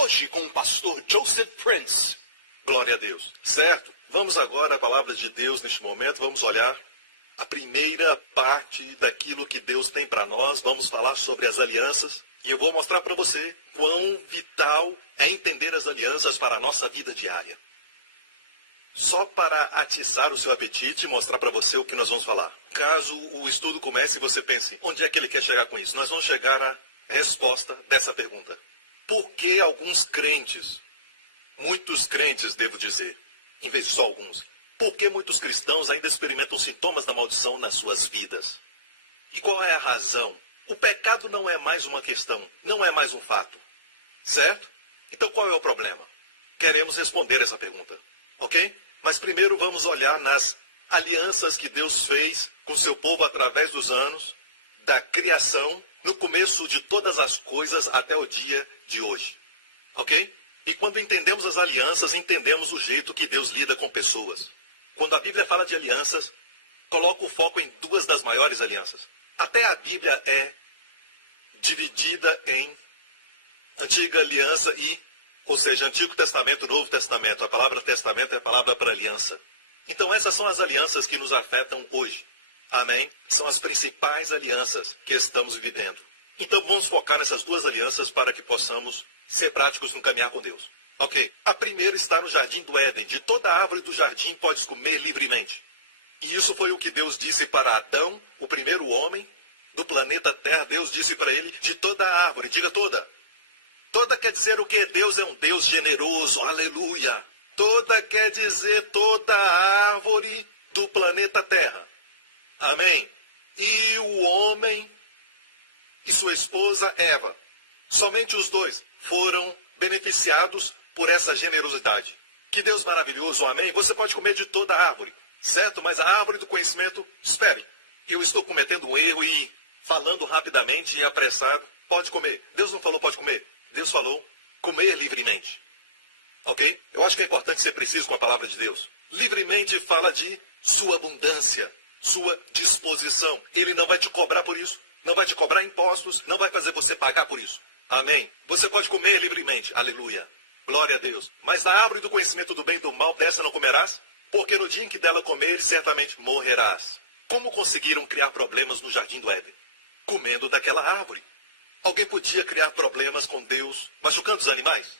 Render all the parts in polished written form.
Hoje com o pastor Joseph Prince. Glória a Deus. Certo? Vamos agora à palavra de Deus neste momento. Vamos olhar a primeira parte daquilo que Deus tem para nós. Vamos falar sobre as alianças. E eu vou mostrar para você quão vital é entender as alianças para a nossa vida diária. Só para atiçar o seu apetite e mostrar para você o que nós vamos falar. Caso o estudo comece e você pense, onde é que ele quer chegar com isso? Nós vamos chegar à resposta dessa pergunta. Por que alguns crentes, muitos crentes, devo dizer, em vez de só alguns, por que muitos cristãos ainda experimentam sintomas da maldição nas suas vidas? E qual é a razão? O pecado não é mais uma questão, não é mais um fato, certo? Então qual é o problema? Queremos responder essa pergunta, ok? Mas primeiro vamos olhar nas alianças que Deus fez com seu povo através dos anos, da criação, no começo de todas as coisas até o dia de hoje, ok? E quando entendemos as alianças, entendemos o jeito que Deus lida com pessoas. Quando a Bíblia fala de alianças, coloca o foco em duas das maiores alianças. Até a Bíblia é dividida em Antiga Aliança ou seja, Antigo Testamento e Novo Testamento. A palavra testamento é a palavra para aliança. Então essas são as alianças que nos afetam hoje. Amém? São as principais alianças que estamos vivendo. Então vamos focar nessas duas alianças para que possamos ser práticos no caminhar com Deus. Ok. A primeira está no Jardim do Éden. De toda árvore do jardim podes comer livremente. E isso foi o que Deus disse para Adão, o primeiro homem do planeta Terra. Deus disse para ele, de toda árvore, diga toda. Toda quer dizer o que? Deus é um Deus generoso, aleluia. Toda quer dizer toda árvore do planeta Terra. Amém? E o homem e sua esposa Eva, somente os dois foram beneficiados por essa generosidade. Que Deus maravilhoso, amém? Você pode comer de toda árvore, certo? Mas a árvore do conhecimento, espere, eu estou cometendo um erro e falando rapidamente e apressado, pode comer. Deus não falou pode comer. Deus falou comer livremente. Ok? Eu acho que é importante ser preciso com a palavra de Deus. Livremente fala de sua abundância, sua disposição. Ele não vai te cobrar por isso. Não vai te cobrar impostos. Não vai fazer você pagar por isso. Amém? Você pode comer livremente. Aleluia. Glória a Deus. Mas da árvore do conhecimento do bem e do mal, dessa não comerás? Porque no dia em que dela comeres, certamente morrerás. Como conseguiram criar problemas no Jardim do Éden? Comendo daquela árvore. Alguém podia criar problemas com Deus machucando os animais?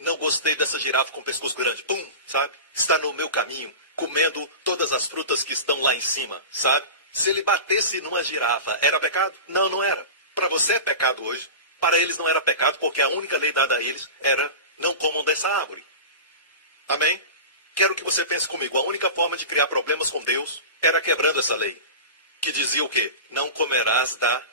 Não gostei dessa girafa com o pescoço grande. Pum, sabe? Está no meu caminho, comendo todas as frutas que estão lá em cima, sabe? Se ele batesse numa girafa, era pecado? Não, não era. Para você é pecado hoje. Para eles não era pecado, porque a única lei dada a eles era não comam dessa árvore. Amém? Quero que você pense comigo. A única forma de criar problemas com Deus era quebrando essa lei. Que dizia o quê? Não comerás da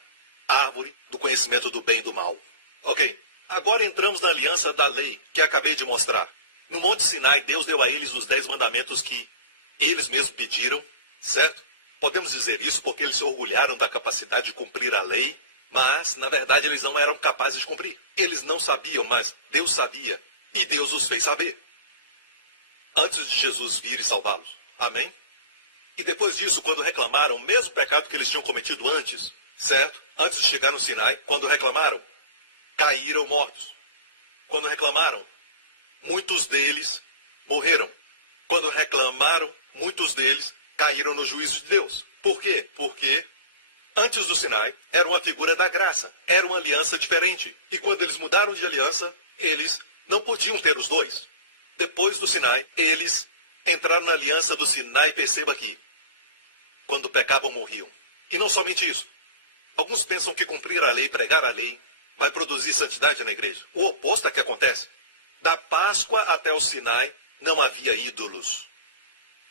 árvore do conhecimento do bem e do mal. Ok. Agora entramos na aliança da lei, que acabei de mostrar. No Monte Sinai, Deus deu a eles os 10 mandamentos que eles mesmos pediram, certo? Podemos dizer isso porque eles se orgulharam da capacidade de cumprir a lei, mas, na verdade, eles não eram capazes de cumprir. Eles não sabiam, mas Deus sabia, e Deus os fez saber. Antes de Jesus vir e salvá-los. Amém? E depois disso, quando reclamaram o mesmo pecado que eles tinham cometido antes, certo? Antes de chegar no Sinai, quando reclamaram, caíram mortos. Quando reclamaram, muitos deles morreram. Quando reclamaram, muitos deles caíram no juízo de Deus. Por quê? Porque antes do Sinai, era uma figura da graça. Era uma aliança diferente. E quando eles mudaram de aliança, eles não podiam ter os dois. Depois do Sinai, eles entraram na aliança do Sinai, perceba aqui. Quando pecavam, morriam. E não somente isso. Alguns pensam que cumprir a lei, pregar a lei, vai produzir santidade na igreja. O oposto é que acontece. Da Páscoa até o Sinai, não havia ídolos.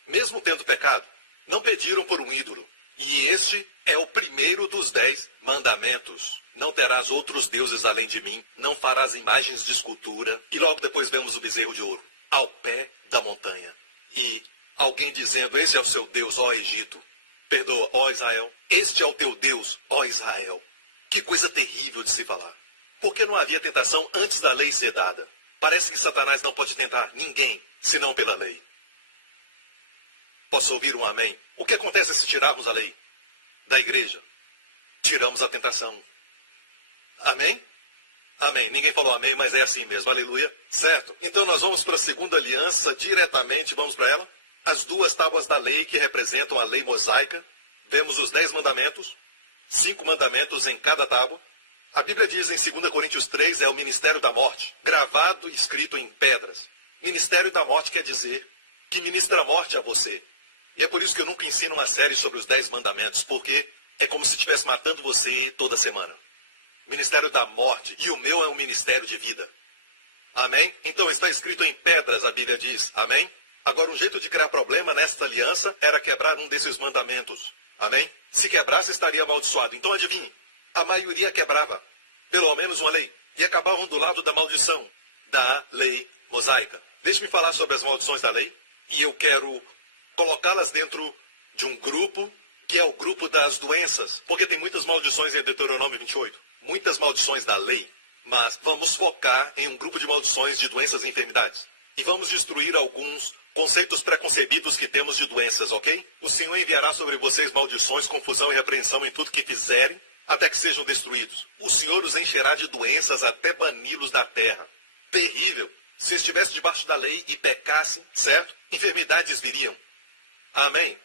Mesmo tendo pecado, não pediram por um ídolo. E este é o primeiro dos 10 mandamentos. Não terás outros deuses além de mim, não farás imagens de escultura. E logo depois vemos o bezerro de ouro, ao pé da montanha. E alguém dizendo, esse é o seu Deus, ó Egito. Perdoa, ó Israel. Este é o teu Deus, ó Israel. Que coisa terrível de se falar. Porque não havia tentação antes da lei ser dada. Parece que Satanás não pode tentar ninguém, senão pela lei. Posso ouvir um amém? O que acontece se tirarmos a lei da igreja? Tiramos a tentação. Amém? Amém. Ninguém falou amém, mas é assim mesmo. Aleluia. Certo? Então nós vamos para a segunda aliança diretamente. Vamos para ela. As duas tábuas da lei que representam a lei mosaica. Vemos os 10 mandamentos. 5 mandamentos em cada tábua. A Bíblia diz em 2 Coríntios 3, é o ministério da morte, gravado e escrito em pedras. Ministério da morte quer dizer que ministra a morte a você. E é por isso que eu nunca ensino uma série sobre os 10 mandamentos, porque é como se estivesse matando você toda semana. Ministério da morte, e o meu é um ministério de vida. Amém? Então está escrito em pedras, a Bíblia diz. Amém? Agora, um jeito de criar problema nesta aliança era quebrar um desses mandamentos. Amém? Se quebrasse, estaria amaldiçoado. Então adivinhe, a maioria quebrava, pelo menos uma lei, e acabavam do lado da maldição, da lei mosaica. Deixe-me falar sobre as maldições da lei, e eu quero colocá-las dentro de um grupo, que é o grupo das doenças, porque tem muitas maldições em Deuteronômio 28, muitas maldições da lei, mas vamos focar em um grupo de maldições de doenças e enfermidades. E vamos destruir alguns conceitos preconcebidos que temos de doenças, ok? O Senhor enviará sobre vocês maldições, confusão e repreensão em tudo que fizerem, até que sejam destruídos. O Senhor os encherá de doenças até bani-los da terra. Terrível. Se estivesse debaixo da lei e pecassem, certo? Enfermidades viriam. Amém?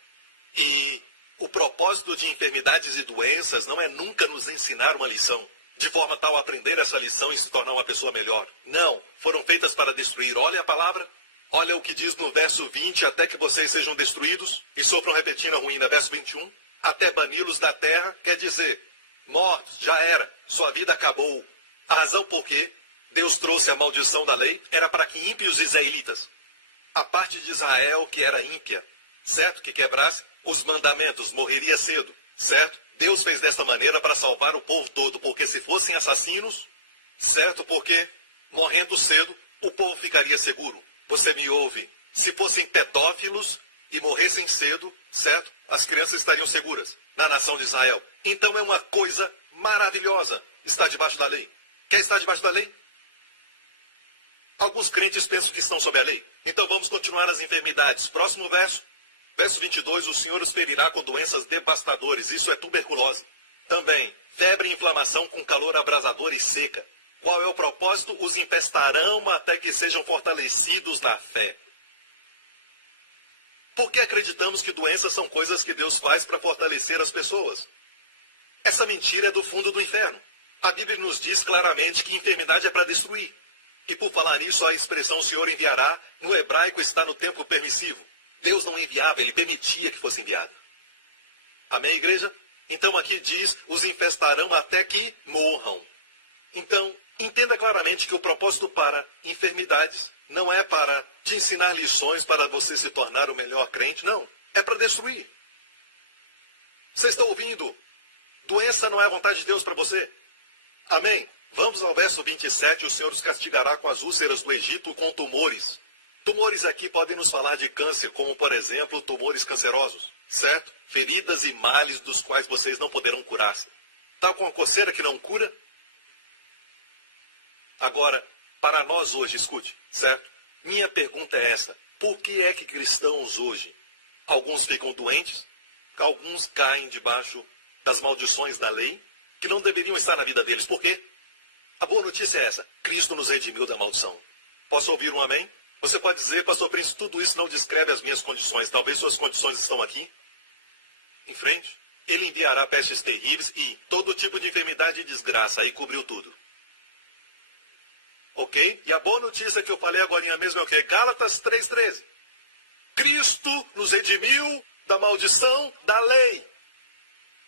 E o propósito de enfermidades e doenças não é nunca nos ensinar uma lição, de forma tal a aprender essa lição e se tornar uma pessoa melhor. Não, foram feitas para destruir. Olha a palavra. Olha o que diz no verso 20, até que vocês sejam destruídos e sofram repetindo a ruína. Verso 21, até bani-los da terra, quer dizer, mortos, já era, sua vida acabou. A razão por que Deus trouxe a maldição da lei era para que ímpios israelitas, a parte de Israel que era ímpia, certo? Que quebrasse os mandamentos, morreria cedo, certo? Deus fez desta maneira para salvar o povo todo, porque se fossem assassinos, certo? Porque morrendo cedo, o povo ficaria seguro. Você me ouve? Se fossem pedófilos e morressem cedo, certo? As crianças estariam seguras na nação de Israel. Então é uma coisa maravilhosa estar debaixo da lei. Quer estar debaixo da lei? Alguns crentes pensam que estão sob a lei. Então vamos continuar nas enfermidades. Próximo verso. Verso 22, o Senhor os ferirá com doenças devastadoras. Isso é tuberculose. Também, febre e inflamação com calor abrasador e seca. Qual é o propósito? Os infestarão até que sejam fortalecidos na fé. Por que acreditamos que doenças são coisas que Deus faz para fortalecer as pessoas? Essa mentira é do fundo do inferno. A Bíblia nos diz claramente que enfermidade é para destruir. E por falar nisso, a expressão o Senhor enviará, no hebraico está no tempo permissivo. Deus não enviava, ele permitia que fosse enviado. Amém, igreja? Então aqui diz, os infestarão até que morram. Então, entenda claramente que o propósito para enfermidades não é para te ensinar lições para você se tornar o melhor crente, não. É para destruir. Vocês estão ouvindo? Doença não é a vontade de Deus para você. Amém? Vamos ao verso 27, o Senhor os castigará com as úlceras do Egito com tumores. Tumores aqui podem nos falar de câncer, como por exemplo, tumores cancerosos, certo? Feridas e males dos quais vocês não poderão curar-se. Está com a coceira que não cura? Agora, para nós hoje, escute, certo? Minha pergunta é essa. Por que é que cristãos hoje, alguns ficam doentes, alguns caem debaixo das maldições da lei, que não deveriam estar na vida deles? Por quê? A boa notícia é essa. Cristo nos redimiu da maldição. Posso ouvir um amém? Você pode dizer, pastor Príncipe, tudo isso não descreve as minhas condições. Talvez suas condições estão aqui, em frente. Ele enviará pestes terríveis e todo tipo de enfermidade e desgraça. Aí cobriu tudo. Ok? E a boa notícia que eu falei agora mesmo é o quê? Gálatas 3,13. Cristo nos redimiu da maldição da lei.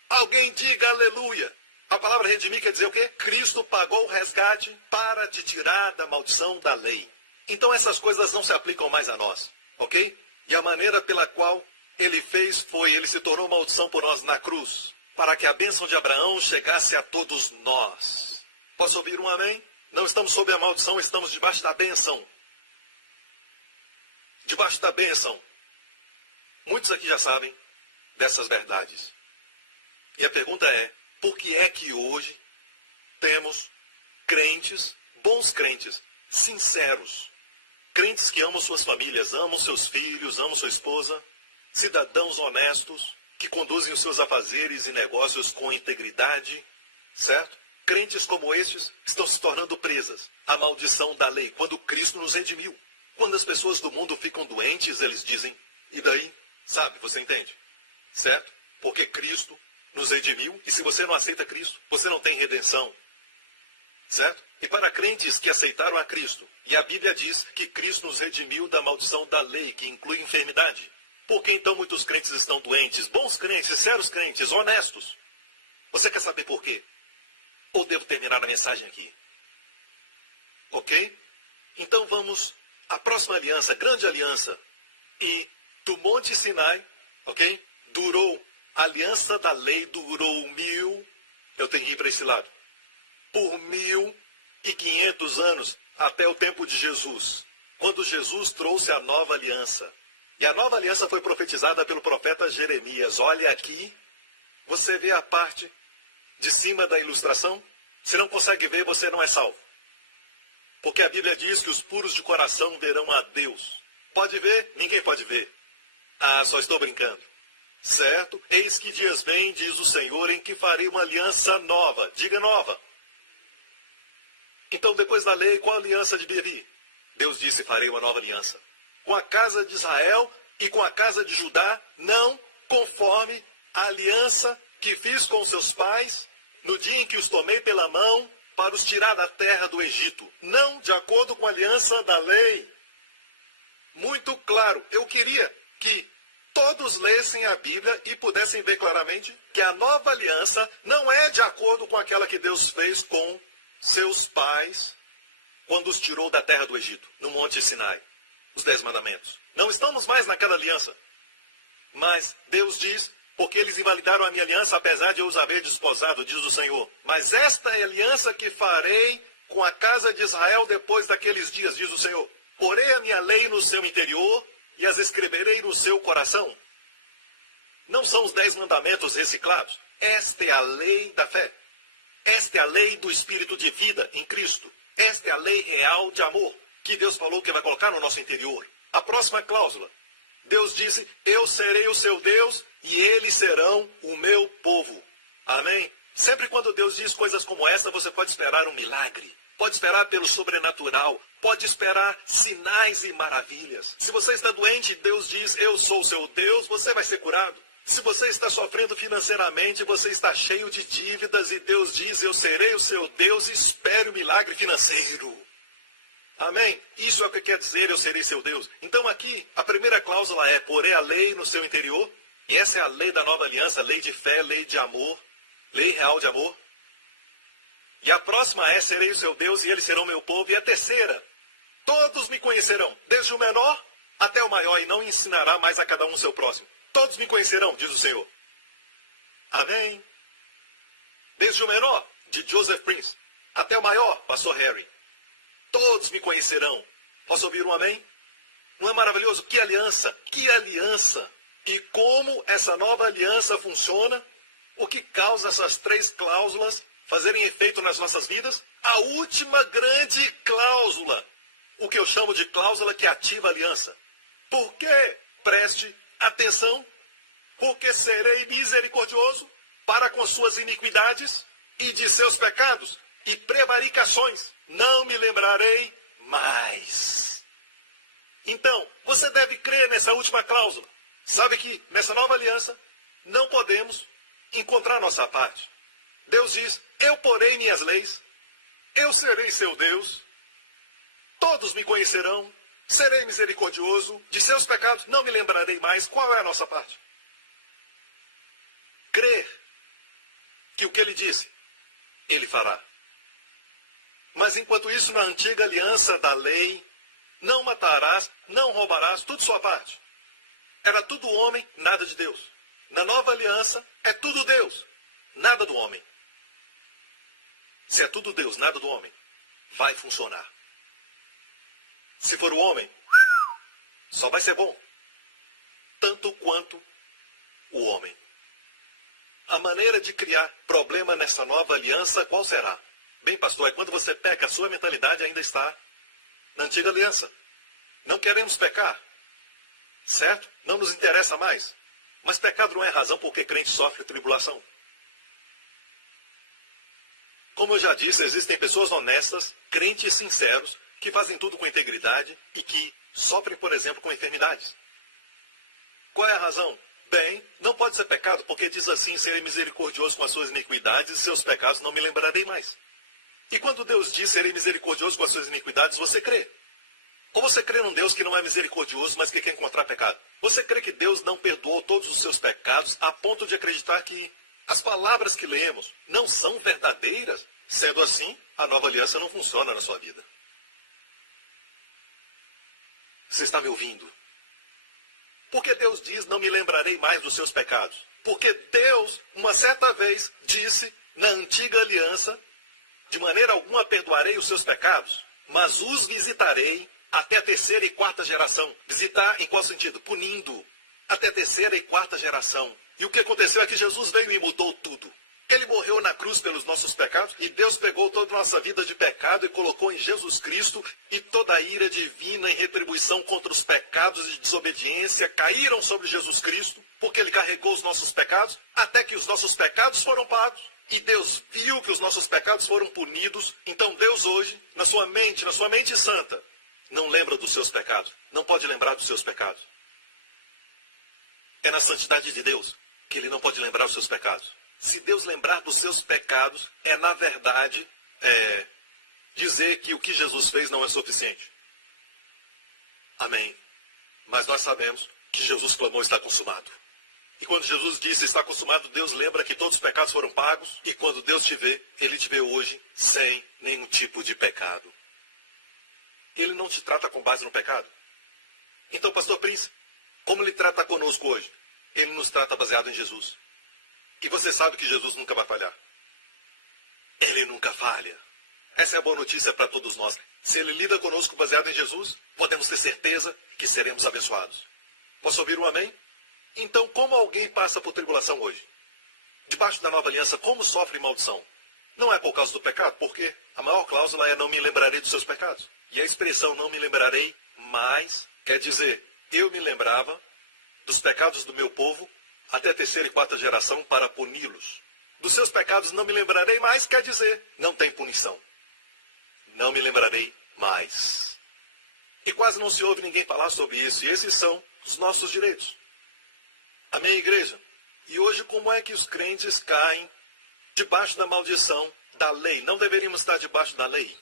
Alguém diga aleluia. A palavra redimir quer dizer o quê? Cristo pagou o resgate para te tirar da maldição da lei. Então essas coisas não se aplicam mais a nós, ok? E a maneira pela qual ele fez foi, ele se tornou maldição por nós na cruz, para que a bênção de Abraão chegasse a todos nós. Posso ouvir um amém? Não estamos sob a maldição, estamos debaixo da bênção. Debaixo da bênção. Muitos aqui já sabem dessas verdades. E a pergunta é, por que é que hoje temos crentes, bons crentes, sinceros, crentes que amam suas famílias, amam seus filhos, amam sua esposa, cidadãos honestos, que conduzem os seus afazeres e negócios com integridade, certo? crentes como estes estão se tornando presas à maldição da lei, quando Cristo nos redimiu. Quando as pessoas do mundo ficam doentes, eles dizem, e daí? Sabe, você entende? Certo? Porque Cristo nos redimiu, e se você não aceita Cristo, você não tem redenção. Certo? E para crentes que aceitaram a Cristo, e a Bíblia diz que Cristo nos redimiu da maldição da lei, que inclui enfermidade. Por que então muitos crentes estão doentes? Bons crentes, sinceros crentes, honestos. Você quer saber por quê? Ou devo terminar a mensagem aqui? Ok? Então vamos à próxima aliança, grande aliança. E do Monte Sinai, ok? A aliança da lei durou 1000, eu tenho que ir para esse lado, por 1500 anos, até o tempo de Jesus, quando Jesus trouxe a nova aliança. E a nova aliança foi profetizada pelo profeta Jeremias. Olha aqui, você vê a parte de cima da ilustração? Se não consegue ver, você não é salvo. Porque a Bíblia diz que os puros de coração verão a Deus. Pode ver? Ninguém pode ver. Ah, só estou brincando. Certo? Eis que dias vêm, diz o Senhor, em que farei uma aliança nova. Diga nova. Então, depois da lei, qual a aliança devia vir? Deus disse, farei uma nova aliança. Com a casa de Israel e com a casa de Judá, não conforme a aliança que fiz com seus pais, no dia em que os tomei pela mão para os tirar da terra do Egito. Não de acordo com a aliança da lei. Muito claro. Eu queria que todos lessem a Bíblia e pudessem ver claramente que a nova aliança não é de acordo com aquela que Deus fez com seus pais quando os tirou da terra do Egito, no Monte Sinai. Os 10 mandamentos. Não estamos mais naquela aliança. Mas Deus diz, porque eles invalidaram a minha aliança, apesar de eu os haver desposado, diz o Senhor. Mas esta é a aliança que farei com a casa de Israel depois daqueles dias, diz o Senhor. Porei a minha lei no seu interior e as escreverei no seu coração. Não são os 10 mandamentos reciclados. Esta é a lei da fé. Esta é a lei do Espírito de vida em Cristo. Esta é a lei real de amor que Deus falou que vai colocar no nosso interior. A próxima cláusula. Deus disse, eu serei o seu Deus e eles serão o meu povo. Amém? Sempre quando Deus diz coisas como essa, você pode esperar um milagre. Pode esperar pelo sobrenatural. Pode esperar sinais e maravilhas. Se você está doente, Deus diz, eu sou o seu Deus, você vai ser curado. Se você está sofrendo financeiramente, você está cheio de dívidas e Deus diz, eu serei o seu Deus e espere o milagre financeiro. Amém? Isso é o que quer dizer, eu serei seu Deus. Então aqui, a primeira cláusula é, porei a lei no seu interior. E essa é a lei da nova aliança, lei de fé, lei de amor, lei real de amor. E a próxima é, serei o seu Deus e eles serão meu povo. E a terceira, todos me conhecerão, desde o menor até o maior, e não ensinará mais a cada um o seu próximo. Todos me conhecerão, diz o Senhor. Amém? Desde o menor, de Joseph Prince, até o maior, pastor Harry. Todos me conhecerão. Posso ouvir um amém? Não é maravilhoso? Que aliança! Que aliança! E como essa nova aliança funciona? O que causa essas 3 cláusulas fazerem efeito nas nossas vidas? A última grande cláusula. O que eu chamo de cláusula que ativa a aliança. Por quê? Preste atenção. Porque serei misericordioso para com suas iniquidades e de seus pecados e prevaricações. Não me lembrarei mais. Então, você deve crer nessa última cláusula. Sabe que nessa nova aliança não podemos encontrar nossa parte. Deus diz, eu porei minhas leis, eu serei seu Deus, todos me conhecerão, serei misericordioso, de seus pecados não me lembrarei mais. Qual é a nossa parte? Crer que o que ele disse, ele fará. Mas enquanto isso, na antiga aliança da lei, não matarás, não roubarás, tudo sua parte. Era tudo homem, nada de Deus. Na nova aliança, é tudo Deus, nada do homem. Se é tudo Deus, nada do homem, vai funcionar. Se for o homem, só vai ser bom. Tanto quanto o homem. A maneira de criar problema nessa nova aliança, qual será? Bem, pastor, é quando você peca, a sua mentalidade ainda está na antiga aliança. Não queremos pecar, certo? Não nos interessa mais. Mas pecado não é razão porque crente sofre tribulação. Como eu já disse, existem pessoas honestas, crentes sinceros, que fazem tudo com integridade e que sofrem, por exemplo, com enfermidades. Qual é a razão? Bem, não pode ser pecado, porque diz assim: serei misericordioso com as suas iniquidades e seus pecados não me lembrarei mais. E quando Deus diz: serei misericordioso com as suas iniquidades, você crê? Ou você crê num Deus que não é misericordioso, mas que quer encontrar pecado? Você crê que Deus não perdoou todos os seus pecados a ponto de acreditar que as palavras que lemos não são verdadeiras? Sendo assim, a nova aliança não funciona na sua vida. Você está me ouvindo? Porque Deus diz: não me lembrarei mais dos seus pecados. Porque Deus, uma certa vez, disse na antiga aliança: de maneira alguma perdoarei os seus pecados, mas os visitarei até a terceira e quarta geração. Visitar em qual sentido? Punindo. Até a terceira e quarta geração. E o que aconteceu é que Jesus veio e mudou tudo. Ele morreu na cruz pelos nossos pecados e Deus pegou toda a nossa vida de pecado e colocou em Jesus Cristo, e toda a ira divina em retribuição contra os pecados de desobediência caíram sobre Jesus Cristo, porque ele carregou os nossos pecados até que os nossos pecados foram pagos. E Deus viu que os nossos pecados foram punidos. Então Deus hoje, na sua mente santa, não lembra dos seus pecados. Não pode lembrar dos seus pecados. É na santidade de Deus que ele não pode lembrar dos seus pecados. Se Deus lembrar dos seus pecados, é na verdade dizer que o que Jesus fez não é suficiente. Amém. Mas nós sabemos que Jesus clamou: está consumado. E quando Jesus disse está consumado, Deus lembra que todos os pecados foram pagos. E quando Deus te vê, ele te vê hoje sem nenhum tipo de pecado. Ele não te trata com base no pecado. Então, pastor Prince, como ele trata conosco hoje? Ele nos trata baseado em Jesus. E você sabe que Jesus nunca vai falhar. Ele nunca falha. Essa é a boa notícia para todos nós. Se ele lida conosco baseado em Jesus, podemos ter certeza que seremos abençoados. Posso ouvir um amém? Então, como alguém passa por tribulação hoje? Debaixo da nova aliança, como sofre maldição? Não é por causa do pecado, porque a maior cláusula é: não me lembrarei dos seus pecados. E a expressão não me lembrarei mais quer dizer: eu me lembrava dos pecados do meu povo até a terceira e quarta geração para puni-los. Dos seus pecados não me lembrarei mais quer dizer: não tem punição. Não me lembrarei mais. E quase não se ouve ninguém falar sobre isso. E esses são os nossos direitos. Amém, igreja? E hoje, como é que os crentes caem debaixo da maldição da lei? Não deveríamos estar debaixo da lei.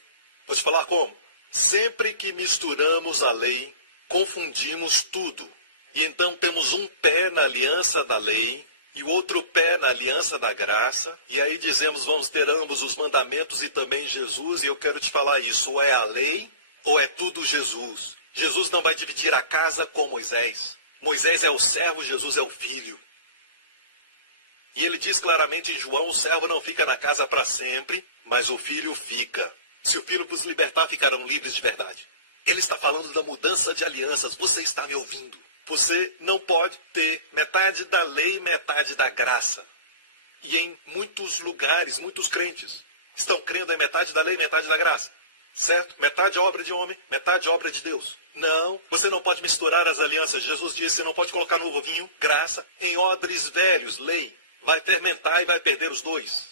Vou te falar como. Sempre que misturamos a lei, confundimos tudo. E então temos um pé na aliança da lei e o outro pé na aliança da graça. E aí dizemos: vamos ter ambos os mandamentos e também Jesus. E eu quero te falar isso: ou é a lei ou é tudo Jesus. Jesus não vai dividir a casa com Moisés. Moisés é o servo, Jesus é o filho. E ele diz claramente em João: o servo não fica na casa para sempre, mas o filho fica. Se o filho vos libertar, ficarão livres de verdade. Ele está falando da mudança de alianças. Você está me ouvindo? Você não pode ter metade da lei e metade da graça. E em muitos lugares, muitos crentes estão crendo em metade da lei e metade da graça. Certo? Metade é obra de homem, metade é obra de Deus. Não, você não pode misturar as alianças. Jesus disse: você não pode colocar novo vinho, graça, em odres velhos, lei. Vai fermentar e vai perder os dois.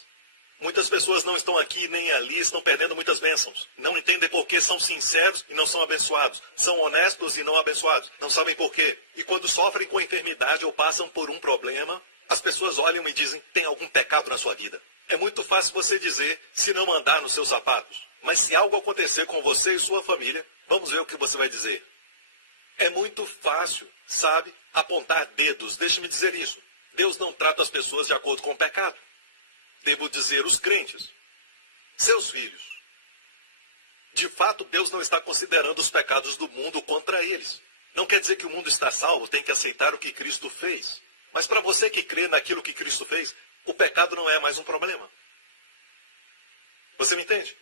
Muitas pessoas não estão aqui nem ali, estão perdendo muitas bênçãos. Não entendem por que são sinceros e não são abençoados. São honestos e não abençoados. Não sabem por quê. E quando sofrem com enfermidade ou passam por um problema, as pessoas olham e dizem: tem algum pecado na sua vida. É muito fácil você dizer se não andar nos seus sapatos. Mas se algo acontecer com você e sua família, vamos ver o que você vai dizer. É muito fácil, sabe, apontar dedos. Deixe-me dizer isso. Deus não trata as pessoas de acordo com o pecado. Devo dizer, os crentes, seus filhos. De fato, Deus não está considerando os pecados do mundo contra eles. Não quer dizer que o mundo está salvo, tem que aceitar o que Cristo fez. Mas para você que crê naquilo que Cristo fez, o pecado não é mais um problema. Você me entende?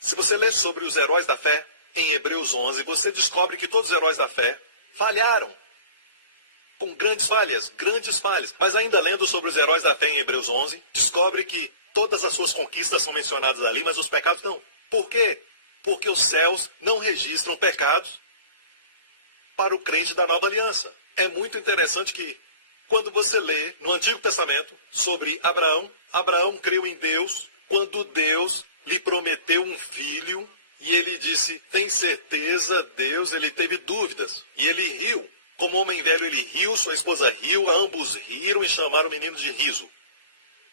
Se você lê sobre os heróis da fé, em Hebreus 11, você descobre que todos os heróis da fé falharam. Com grandes falhas. Mas ainda lendo sobre os heróis da fé em Hebreus 11, descobre que todas as suas conquistas são mencionadas ali, mas os pecados não. Por quê? Porque os céus não registram pecados para o crente da nova aliança. É muito interessante que, quando você lê no Antigo Testamento sobre Abraão, Abraão creu em Deus, quando Deus lhe prometeu um filho e ele disse, tem certeza, Deus? Ele teve dúvidas e ele riu. Como homem velho ele riu, sua esposa riu, ambos riram e chamaram o menino de riso.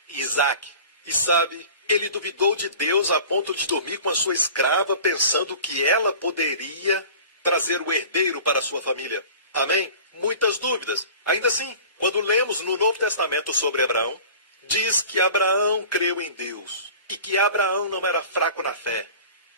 Isaac. E sabe, ele duvidou de Deus a ponto de dormir com a sua escrava, pensando que ela poderia trazer o herdeiro para a sua família. Amém? Muitas dúvidas. Ainda assim, quando lemos no Novo Testamento sobre Abraão, diz que Abraão creu em Deus e que Abraão não era fraco na fé,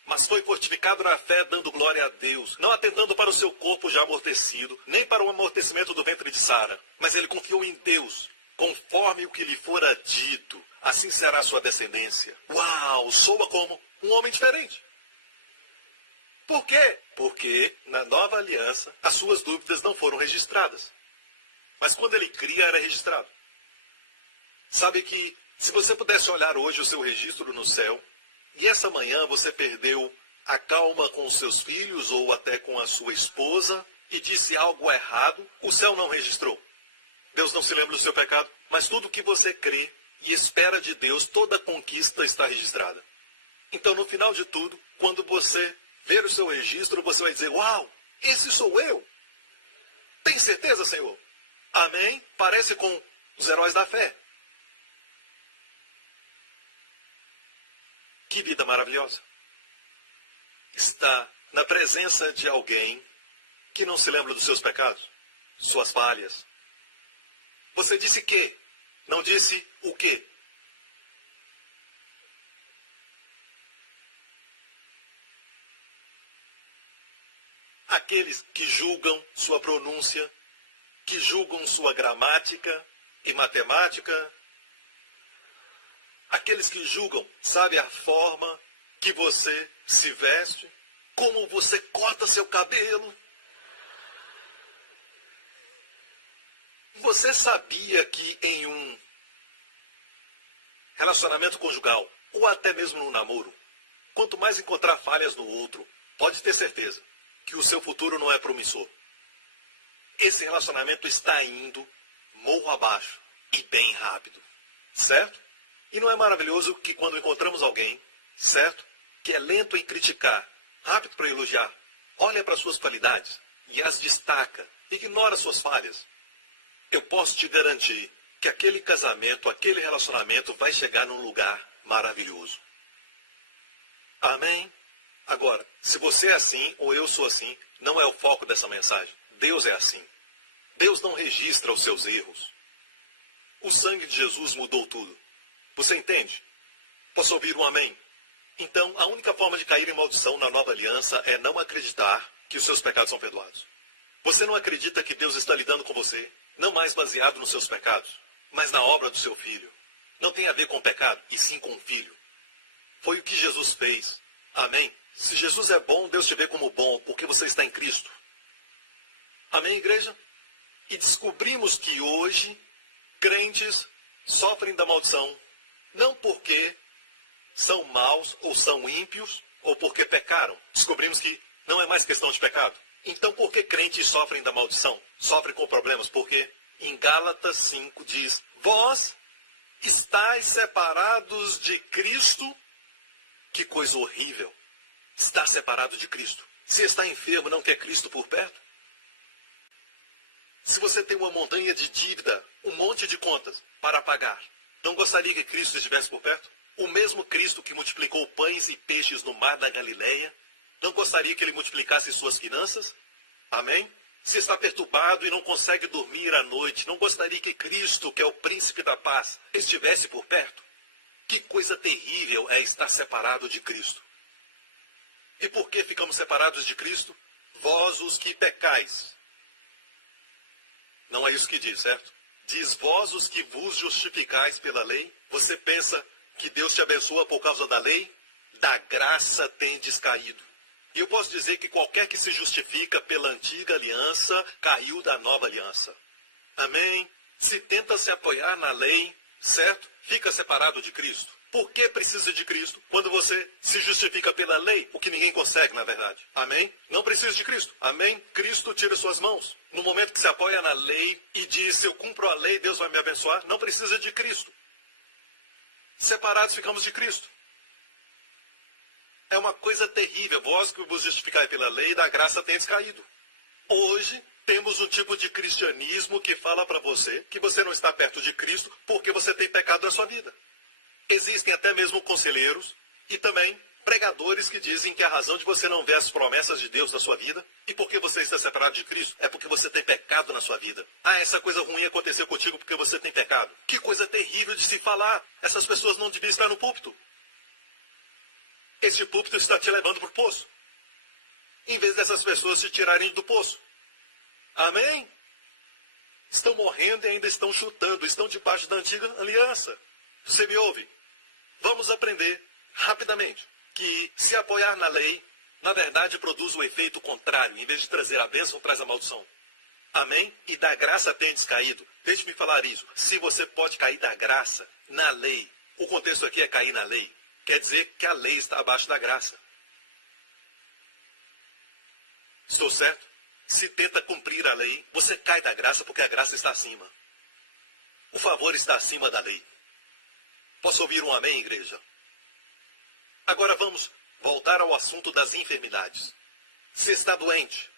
mas foi fortificado na fé, dando glória a Deus, não atentando para o seu corpo já amortecido, nem para o amortecimento do ventre de Sara, mas ele confiou em Deus, conforme o que lhe fora dito, assim será a sua descendência. Uau, soa como um homem diferente. Por quê? Porque na nova aliança, as suas dúvidas não foram registradas. Mas quando ele cria, era registrado. Sabe que, se você pudesse olhar hoje o seu registro no céu, e essa manhã você perdeu a calma com os seus filhos ou até com a sua esposa e disse algo errado, o céu não registrou. Deus não se lembra do seu pecado, mas tudo que você crê e espera de Deus, toda conquista está registrada. Então, no final de tudo, quando você ver o seu registro, você vai dizer, uau, esse sou eu. Tem certeza, Senhor? Amém? Parece com os heróis da fé. Que vida maravilhosa. Está na presença de alguém que não se lembra dos seus pecados, suas falhas. Você disse que, não disse o quê? Aqueles que julgam sua pronúncia, que julgam sua gramática e matemática, aqueles que julgam, sabe, a forma que você se veste, como você corta seu cabelo. Você sabia que em um relacionamento conjugal, ou até mesmo no namoro, quanto mais encontrar falhas no outro, pode ter certeza que o seu futuro não é promissor. Esse relacionamento está indo morro abaixo e bem rápido, certo? E não é maravilhoso que quando encontramos alguém, certo, que é lento em criticar, rápido para elogiar, olha para suas qualidades e as destaca, ignora suas falhas. Eu posso te garantir que aquele casamento, aquele relacionamento vai chegar num lugar maravilhoso. Amém? Agora, se você é assim ou eu sou assim, não é o foco dessa mensagem. Deus é assim. Deus não registra os seus erros. O sangue de Jesus mudou tudo. Você entende? Posso ouvir um amém? Então, a única forma de cair em maldição na nova aliança é não acreditar que os seus pecados são perdoados. Você não acredita que Deus está lidando com você, não mais baseado nos seus pecados, mas na obra do seu Filho. Não tem a ver com o pecado, e sim com o Filho. Foi o que Jesus fez. Amém? Se Jesus é bom, Deus te vê como bom, porque você está em Cristo. Amém, igreja? E descobrimos que hoje, crentes sofrem da maldição, não porque são maus ou são ímpios, ou porque pecaram. Descobrimos que não é mais questão de pecado. Então, por que crentes sofrem da maldição? Sofrem com problemas? Porque em Gálatas 5 diz, vós estáis separados de Cristo. Que coisa horrível. Estar separado de Cristo. Se está enfermo, não quer Cristo por perto? Se você tem uma montanha de dívida, um monte de contas para pagar, não gostaria que Cristo estivesse por perto? O mesmo Cristo que multiplicou pães e peixes no mar da Galileia, não gostaria que ele multiplicasse suas finanças? Amém? Se está perturbado e não consegue dormir à noite, não gostaria que Cristo, que é o príncipe da paz, estivesse por perto? Que coisa terrível é estar separado de Cristo. E por que ficamos separados de Cristo? Vós os que pecais. Não é isso que diz, certo? Diz, vós os que vos justificais pela lei. Você pensa que Deus te abençoa por causa da lei? Da graça tendes caído. E eu posso dizer que qualquer que se justifica pela antiga aliança, caiu da nova aliança. Amém? Se tenta se apoiar na lei, certo? Fica separado de Cristo. Por que precisa de Cristo? Quando você se justifica pela lei, o que ninguém consegue, na verdade. Amém? Não precisa de Cristo. Amém? Cristo tira suas mãos. No momento que se apoia na lei e diz, se eu cumpro a lei, Deus vai me abençoar, não precisa de Cristo. Separados ficamos de Cristo. É uma coisa terrível. Vós que vos justificai pela lei, da graça tendes caído. Hoje, temos um tipo de cristianismo que fala para você que você não está perto de Cristo porque você tem pecado na sua vida. Existem até mesmo conselheiros e também pregadores que dizem que a razão de você não ver as promessas de Deus na sua vida e porque você está separado de Cristo é porque você tem pecado na sua vida. Ah, essa coisa ruim aconteceu contigo porque você tem pecado. Que coisa terrível de se falar. Essas pessoas não deviam estar no púlpito. Este púlpito está te levando para o poço. Em vez dessas pessoas te tirarem do poço. Amém? Estão morrendo e ainda estão chutando. Estão debaixo da antiga aliança. Você me ouve? Vamos aprender rapidamente que se apoiar na lei, na verdade produz o efeito contrário. Em vez de trazer a bênção, traz a maldição. Amém? E da graça tendes caído. Deixe-me falar isso. Se você pode cair da graça na lei, o contexto aqui é cair na lei. Quer dizer que a lei está abaixo da graça. Estou certo? Se tenta cumprir a lei, você cai da graça porque a graça está acima. O favor está acima da lei. Posso ouvir um amém, igreja? Agora vamos voltar ao assunto das enfermidades. Se está doente,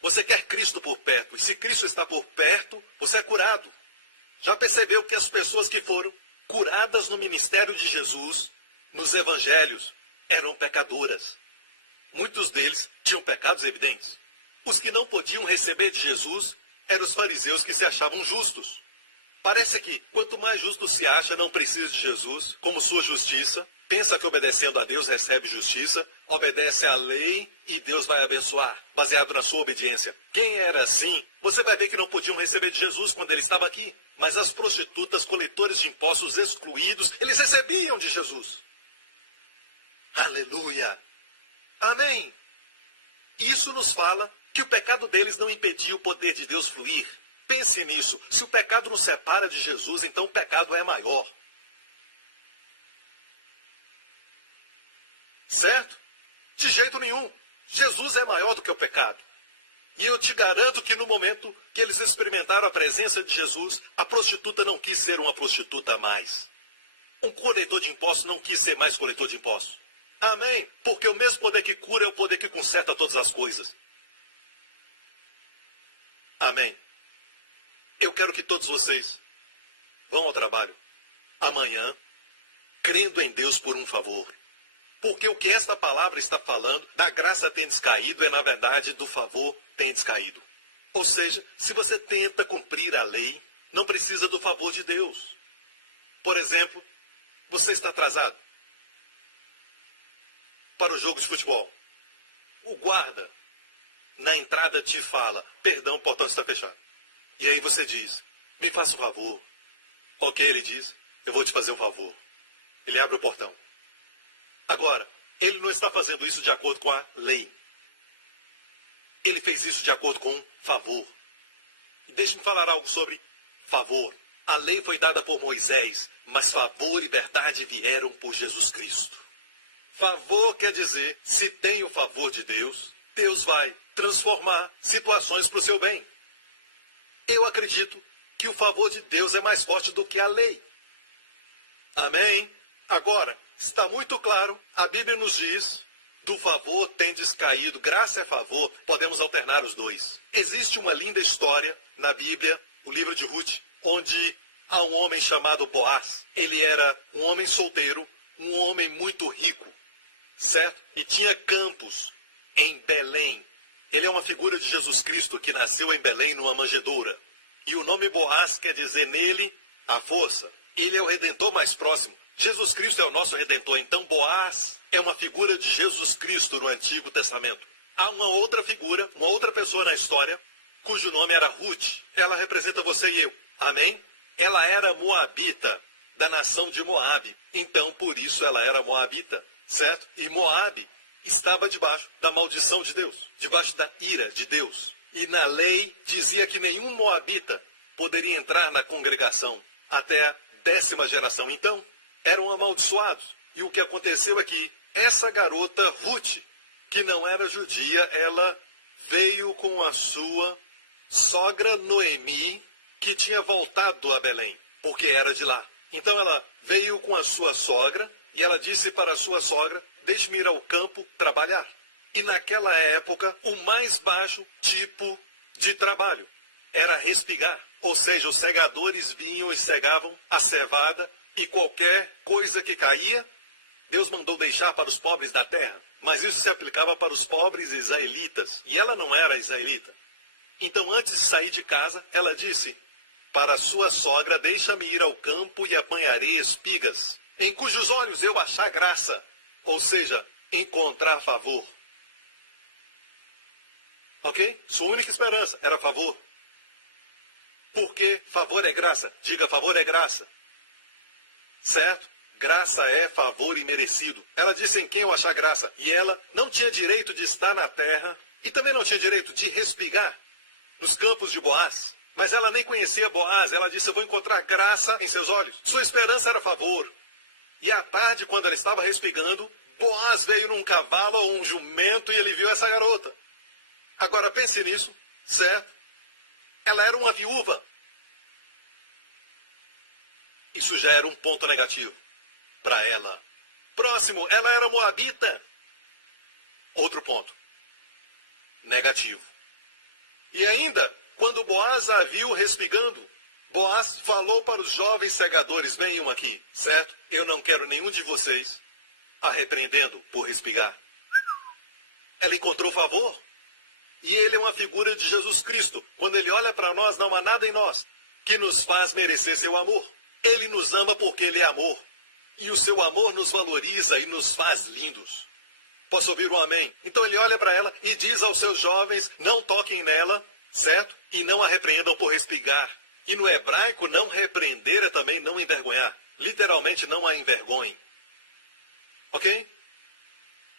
você quer Cristo por perto. E se Cristo está por perto, você é curado. Já percebeu que as pessoas que foram curadas no ministério de Jesus, nos evangelhos, eram pecadoras. Muitos deles tinham pecados evidentes. Os que não podiam receber de Jesus eram os fariseus que se achavam justos. Parece que quanto mais justo se acha, não precisa de Jesus, como sua justiça, pensa que obedecendo a Deus recebe justiça, obedece à lei e Deus vai abençoar, baseado na sua obediência. Quem era assim, você vai ver que não podiam receber de Jesus quando ele estava aqui. Mas as prostitutas, coletores de impostos excluídos, eles recebiam de Jesus. Aleluia! Amém! Isso nos fala que o pecado deles não impedia o poder de Deus fluir. Pense nisso. Se o pecado nos separa de Jesus, então o pecado é maior. Certo? De jeito nenhum. Jesus é maior do que o pecado. E eu te garanto que no momento que eles experimentaram a presença de Jesus, a prostituta não quis ser uma prostituta a mais. Um coletor de impostos não quis ser mais coletor de impostos. Amém? Porque o mesmo poder que cura é o poder que conserta todas as coisas. Amém? Eu quero que todos vocês vão ao trabalho amanhã, crendo em Deus por um favor. Porque o que esta palavra está falando, da graça tendes caído, é na verdade do favor tendes caído. Ou seja, se você tenta cumprir a lei, não precisa do favor de Deus. Por exemplo, você está atrasado para o jogo de futebol. O guarda na entrada te fala, perdão, o portão está fechado. E aí você diz, me faça um favor. Ok, ele diz, eu vou te fazer um favor. Ele abre o portão. Agora, ele não está fazendo isso de acordo com a lei. Ele fez isso de acordo com um favor. E deixe-me falar algo sobre favor. A lei foi dada por Moisés, mas favor e verdade vieram por Jesus Cristo. Favor quer dizer, se tem o favor de Deus, Deus vai transformar situações para o seu bem. Eu acredito que o favor de Deus é mais forte do que a lei. Amém? Agora, está muito claro, a Bíblia nos diz, do favor tendes caído, graça é favor, podemos alternar os dois. Existe uma linda história na Bíblia, o livro de Ruth, onde há um homem chamado Boaz. Ele era um homem solteiro, um homem muito rico, certo? E tinha campos em Belém. Ele é uma figura de Jesus Cristo que nasceu em Belém numa manjedoura. E o nome Boaz quer dizer nele a força. Ele é o redentor mais próximo. Jesus Cristo é o nosso redentor. Então Boaz é uma figura de Jesus Cristo no Antigo Testamento. Há uma outra figura, uma outra pessoa na história, cujo nome era Ruth. Ela representa você e eu. Amém? Ela era moabita, da nação de Moabe. Então, por isso ela era moabita, certo? E Moabe estava debaixo da maldição de Deus, debaixo da ira de Deus. E na lei dizia que nenhum moabita poderia entrar na congregação até a 10ª geração. Então, eram amaldiçoados. E o que aconteceu é que essa garota, Ruth, que não era judia, ela veio com a sua sogra Noemi, que tinha voltado a Belém, porque era de lá. Então ela veio com a sua sogra e ela disse para a sua sogra: deixe-me ir ao campo trabalhar. E naquela época, o mais baixo tipo de trabalho era respigar. Ou seja, os segadores vinham e segavam a cevada e qualquer coisa que caía, Deus mandou deixar para os pobres da terra. Mas isso se aplicava para os pobres israelitas. E ela não era israelita. Então, antes de sair de casa, ela disse para sua sogra: deixa-me ir ao campo e apanharei espigas, em cujos olhos eu achar graça. Ou seja, encontrar favor. Ok? Sua única esperança era favor. Porque favor é graça. Diga: favor é graça. Certo? Graça é favor imerecido. Ela disse: em quem eu achar graça. E ela não tinha direito de estar na terra e também não tinha direito de respigar nos campos de Boaz. Mas ela nem conhecia Boaz. Ela disse: eu vou encontrar graça em seus olhos. Sua esperança era favor. E à tarde, quando ela estava respigando, Boaz veio num cavalo ou um jumento e ele viu essa garota. Agora pense nisso, certo? Ela era uma viúva. Isso já era um ponto negativo para ela. Próximo, ela era moabita. Outro ponto negativo. E ainda, quando Boaz a viu respigando, Boaz falou para os jovens segadores: venham aqui, certo? Eu não quero nenhum de vocês a repreendendo por respigar. Ela encontrou favor. E ele é uma figura de Jesus Cristo. Quando ele olha para nós, não há nada em nós que nos faz merecer seu amor. Ele nos ama porque ele é amor. E o seu amor nos valoriza e nos faz lindos. Posso ouvir um amém? Então ele olha para ela e diz aos seus jovens: não toquem nela, certo? E não a repreendam por respigar. E no hebraico, não repreender é também não envergonhar. Literalmente, não a envergonhem. Ok?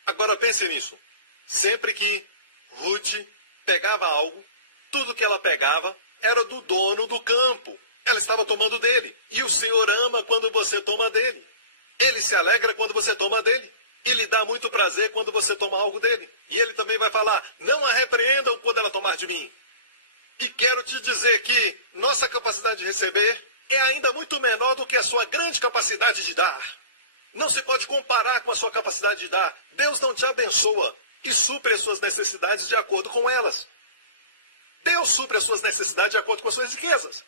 Agora pense nisso. Sempre que Ruth pegava algo, tudo que ela pegava era do dono do campo. Ela estava tomando dele. E o Senhor ama quando você toma dele. Ele se alegra quando você toma dele. E lhe dá muito prazer quando você toma algo dele. E ele também vai falar: não a repreendam quando ela tomar de mim. E quero te dizer que nossa capacidade de receber é ainda muito menor do que a sua grande capacidade de dar. Não se pode comparar com a sua capacidade de dar. Deus não te abençoa e supre as suas necessidades de acordo com elas. Deus supre as suas necessidades de acordo com as suas riquezas.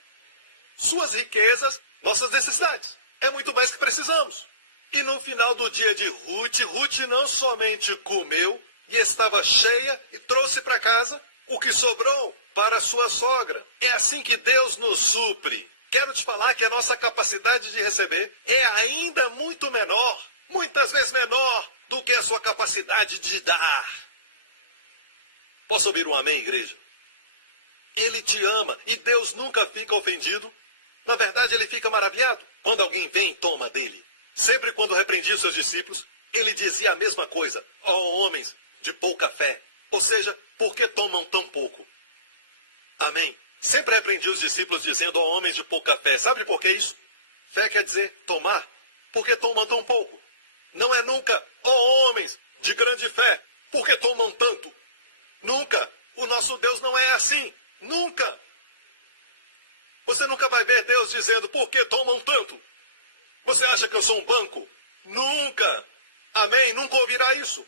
Suas riquezas, nossas necessidades. É muito mais que precisamos. E no final do dia de Ruth, Ruth não somente comeu e estava cheia e trouxe para casa o que sobrou para a sua sogra. É assim que Deus nos supre. Quero te falar que a nossa capacidade de receber é ainda muito menor, muitas vezes menor do que a sua capacidade de dar. Posso ouvir um amém, igreja? Ele te ama e Deus nunca fica ofendido. Na verdade, ele fica maravilhado quando alguém vem e toma dele. Sempre quando repreendia os seus discípulos, ele dizia a mesma coisa: ó homens de pouca fé. Ou seja, por que tomam tão pouco? Amém. Sempre repreendia os discípulos dizendo: ó homens de pouca fé. Sabe por que isso? Fé quer dizer tomar. Por que tomam tão pouco? Não é nunca: ó homens de grande fé. Por que tomam tanto? Nunca. O nosso Deus não é assim. Nunca. Você nunca vai ver Deus dizendo: por que tomam tanto? Você acha que eu sou um banco? Nunca. Amém? Nunca ouvirá isso.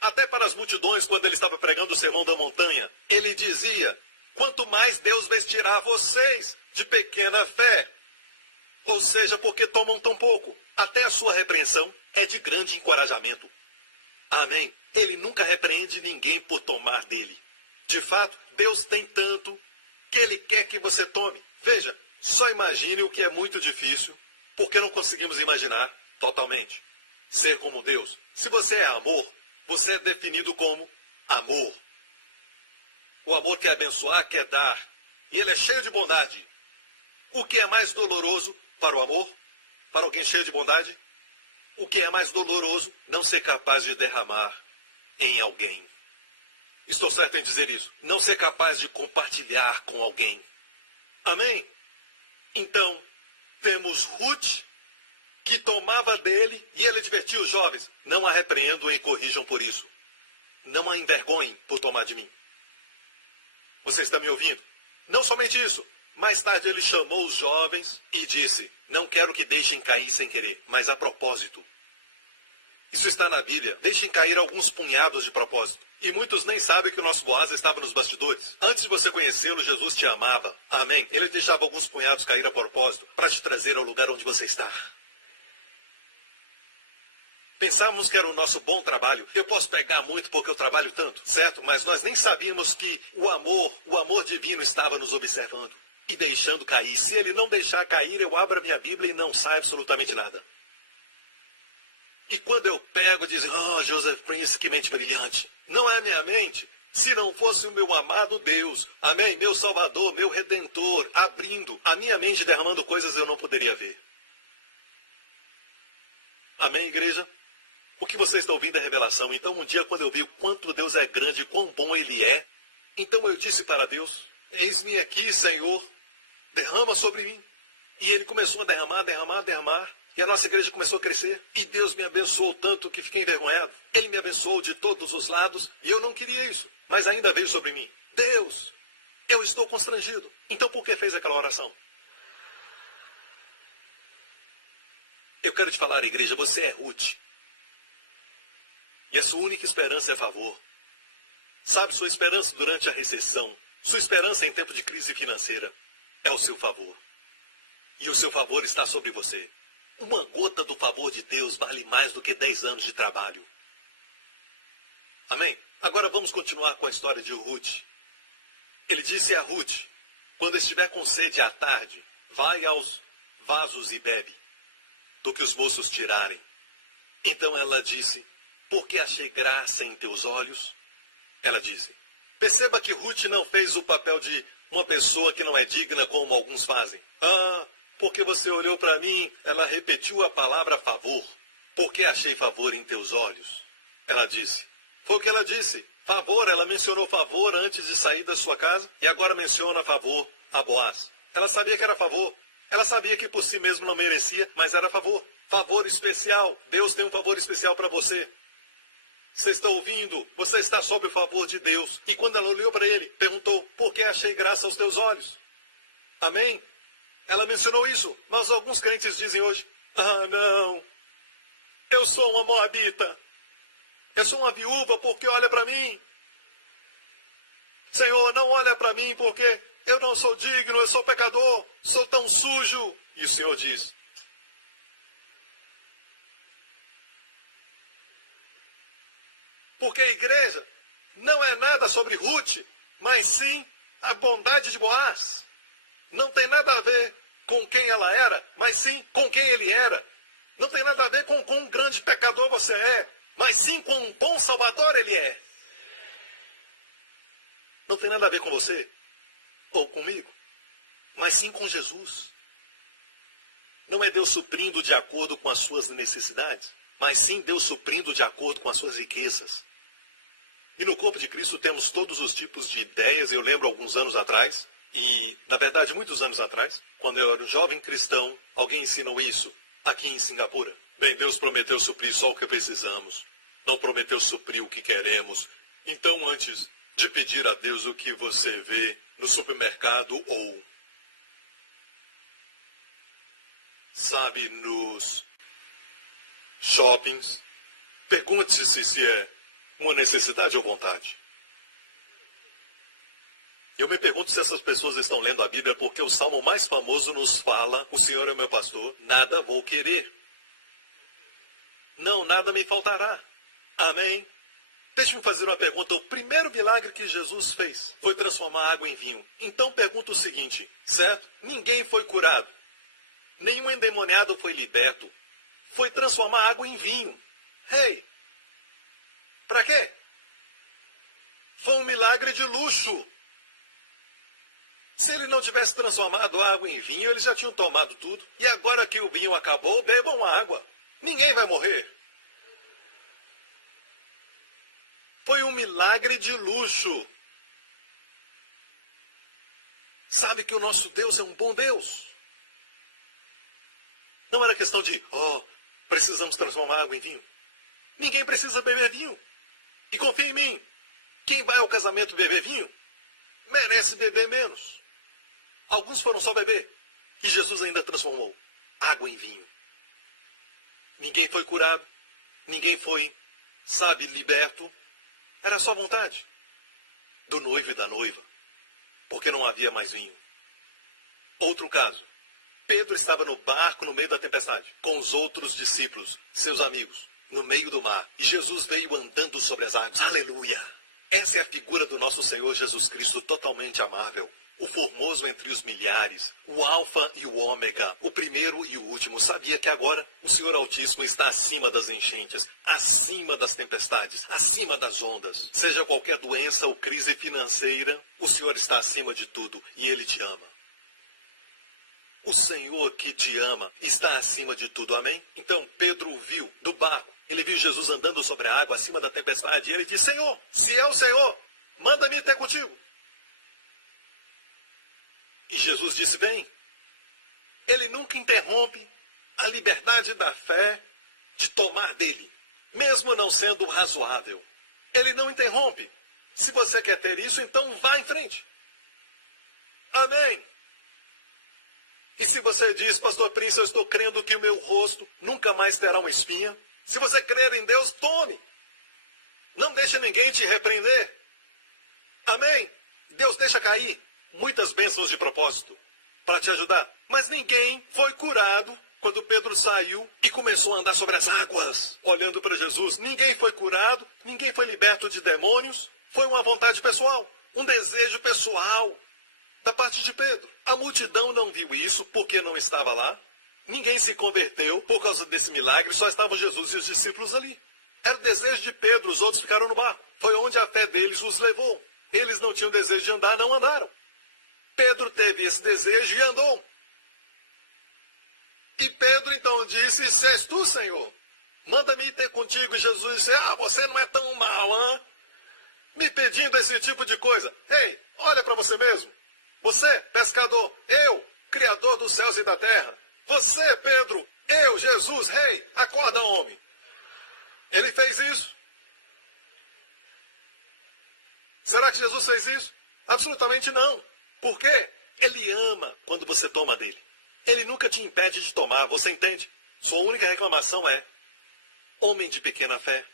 Até para as multidões, quando ele estava pregando o Sermão da Montanha, ele dizia: quanto mais Deus vestirá vocês de pequena fé. Ou seja, porque tomam tão pouco. Até a sua repreensão é de grande encorajamento. Amém? Ele nunca repreende ninguém por tomar dele. De fato, Deus tem tanto que ele quer que você tome. Veja, só imagine o que é muito difícil, porque não conseguimos imaginar totalmente. Ser como Deus. Se você é amor, você é definido como amor. O amor quer abençoar, quer dar. E ele é cheio de bondade. O que é mais doloroso para o amor? Para alguém cheio de bondade? O que é mais doloroso? Não ser capaz de derramar em alguém. Estou certo em dizer isso. Não ser capaz de compartilhar com alguém. Amém? Então, temos Ruth, que tomava dele, e ele advertia os jovens: não a repreendam e corrijam por isso. Não a envergonhem por tomar de mim. Você está me ouvindo? Não somente isso, Mais tarde ele chamou os jovens e disse: não quero que deixem cair sem querer, mas a propósito. Isso está na Bíblia. Deixem cair alguns punhados de propósito. E muitos nem sabem que o nosso Boaz estava nos bastidores. Antes de você conhecê-lo, Jesus te amava. Amém. Ele deixava alguns punhados cair a propósito para te trazer ao lugar onde você está. Pensávamos que era o nosso bom trabalho. Eu posso pegar muito porque eu trabalho tanto, certo? Mas nós nem sabíamos que o amor divino estava nos observando e deixando cair. Se ele não deixar cair, eu abro a minha Bíblia e não sai absolutamente nada. E quando eu pego, dizem: Joseph Prince, que mente brilhante. Não é a minha mente. Se não fosse o meu amado Deus, amém, meu Salvador, meu Redentor, abrindo a minha mente, derramando coisas eu não poderia ver. Amém, igreja? O que você está ouvindo é revelação. Então, um dia, quando eu vi o quanto Deus é grande e quão bom Ele é, então eu disse para Deus: eis-me aqui, Senhor, derrama sobre mim. E Ele começou a derramar. E a nossa igreja começou a crescer. E Deus me abençoou tanto que fiquei envergonhado. Ele me abençoou de todos os lados. E eu não queria isso. Mas ainda veio sobre mim: Deus, eu estou constrangido. Então por que fez aquela oração? Eu quero te falar, igreja, você é Ruth. E a sua única esperança é favor. Sabe, sua esperança durante a recessão, sua esperança em tempo de crise financeira, é o seu favor. E o seu favor está sobre você. Uma gota do favor de Deus vale mais do que 10 anos de trabalho. Amém? Agora vamos continuar com a história de Ruth. Ele disse a Ruth: quando estiver com sede à tarde, vai aos vasos e bebe, do que os moços tirarem. Então ela disse: porque achei graça em teus olhos. Ela disse. Perceba que Ruth não fez o papel de uma pessoa que não é digna como alguns fazem. Porque você olhou para mim, ela repetiu a palavra favor. Porque achei favor em teus olhos. Ela disse. Foi o que ela disse. Favor, ela mencionou favor antes de sair da sua casa e agora menciona favor a Boaz. Ela sabia que era favor. Ela sabia que por si mesmo não merecia, mas era favor. Favor especial. Deus tem um favor especial para você. Você está ouvindo? Você está sob o favor de Deus. E quando ela olhou para ele, perguntou: por que achei graça aos teus olhos? Amém? Ela mencionou isso. Mas alguns crentes dizem hoje: não, eu sou uma moabita. Eu sou uma viúva porque olha para mim. Senhor, não olha para mim porque eu não sou digno, eu sou pecador, sou tão sujo. E o Senhor diz: porque a igreja não é nada sobre Ruth, mas sim a bondade de Boaz. Não tem nada a ver com quem ela era, mas sim com quem ele era. Não tem nada a ver com quão grande pecador você é, mas sim com um bom Salvador ele é. Não tem nada a ver com você ou comigo, mas sim com Jesus. Não é Deus suprindo de acordo com as suas necessidades, mas sim Deus suprindo de acordo com as suas riquezas. E no corpo de Cristo temos todos os tipos de ideias. Eu lembro alguns anos atrás, e na verdade muitos anos atrás, quando eu era um jovem cristão, alguém ensinou isso aqui em Singapura. Bem, Deus prometeu suprir só o que precisamos. Não prometeu suprir o que queremos. Então, antes de pedir a Deus o que você vê no supermercado ou, sabe, nos shoppings, pergunte-se se é uma necessidade ou vontade. Eu me pergunto se essas pessoas estão lendo a Bíblia, porque o salmo mais famoso nos fala: o Senhor é meu pastor, nada vou querer. Não, nada me faltará. Amém? Deixe-me fazer uma pergunta. O primeiro milagre que Jesus fez foi transformar água em vinho. Então pergunto o seguinte, certo? Ninguém foi curado. Nenhum endemoniado foi liberto. Foi transformar água em vinho. Hey! Para quê? Foi um milagre de luxo. Se ele não tivesse transformado a água em vinho, eles já tinham tomado tudo. E agora que o vinho acabou, bebam água. Ninguém vai morrer. Foi um milagre de luxo. Sabe que o nosso Deus é um bom Deus. Não era questão de, precisamos transformar água em vinho. Ninguém precisa beber vinho. E confia em mim, quem vai ao casamento beber vinho, merece beber menos. Alguns foram só beber. E Jesus ainda transformou água em vinho. Ninguém foi curado. Ninguém foi, liberto. Era só vontade do noivo e da noiva, porque não havia mais vinho. Outro caso. Pedro estava no barco no meio da tempestade, com os outros discípulos, seus amigos, no meio do mar. E Jesus veio andando sobre as águas. Aleluia! Essa é a figura do nosso Senhor Jesus Cristo, totalmente amável. O formoso entre os milhares, o alfa e o ômega, o primeiro e o último. Sabia que agora o Senhor Altíssimo está acima das enchentes, acima das tempestades, acima das ondas. Seja qualquer doença ou crise financeira, o Senhor está acima de tudo e Ele te ama. O Senhor que te ama está acima de tudo, amém? Então Pedro viu do barco, ele viu Jesus andando sobre a água acima da tempestade e ele disse: Senhor, se é o Senhor, manda-me ir até contigo. E Jesus disse: vem. Ele nunca interrompe a liberdade da fé de tomar dele, mesmo não sendo razoável. Ele não interrompe. Se você quer ter isso, então vá em frente. Amém. E se você diz: Pastor Prince, eu estou crendo que o meu rosto nunca mais terá uma espinha. Se você crer em Deus, tome. Não deixe ninguém te repreender. Amém. Deus deixa cair muitas bênçãos de propósito para te ajudar. Mas ninguém foi curado quando Pedro saiu e começou a andar sobre as águas, olhando para Jesus. Ninguém foi curado, ninguém foi liberto de demônios. Foi uma vontade pessoal, um desejo pessoal da parte de Pedro. A multidão não viu isso porque não estava lá. Ninguém se converteu por causa desse milagre, só estavam Jesus e os discípulos ali. Era o desejo de Pedro, os outros ficaram no barco. Foi onde a fé deles os levou. Eles não tinham desejo de andar, não andaram. Pedro teve esse desejo e andou. E Pedro então disse: se és tu, Senhor, manda-me ir ter contigo. E Jesus disse: você não é tão mau, hein? Me pedindo esse tipo de coisa. Ei, olha para você mesmo. Você, pescador, eu, criador dos céus e da terra. Você, Pedro, eu, Jesus, rei, acorda, homem. Ele fez isso. Será que Jesus fez isso? Absolutamente não. Por quê? Ele ama quando você toma dele. Ele nunca te impede de tomar, você entende? Sua única reclamação é: homem de pequena fé,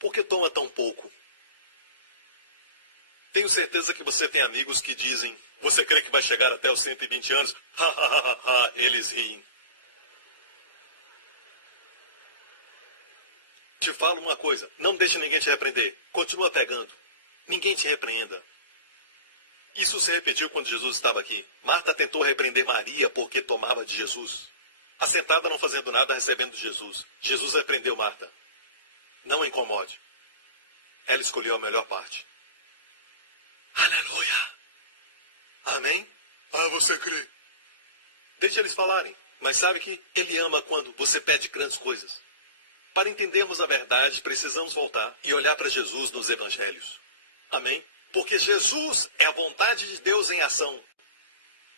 por que toma tão pouco? Tenho certeza que você tem amigos que dizem: você crê que vai chegar até os 120 anos? Eles riem. Te falo uma coisa, não deixe ninguém te repreender. Continua pegando. Ninguém te repreenda. Isso se repetiu quando Jesus estava aqui. Marta tentou repreender Maria porque tomava de Jesus. Assentada, não fazendo nada, recebendo de Jesus. Jesus repreendeu Marta. Não a incomode. Ela escolheu a melhor parte. Aleluia! Amém? Você crê? Deixa eles falarem. Mas sabe que Ele ama quando você pede grandes coisas. Para entendermos a verdade, precisamos voltar e olhar para Jesus nos evangelhos. Amém? Porque Jesus é a vontade de Deus em ação.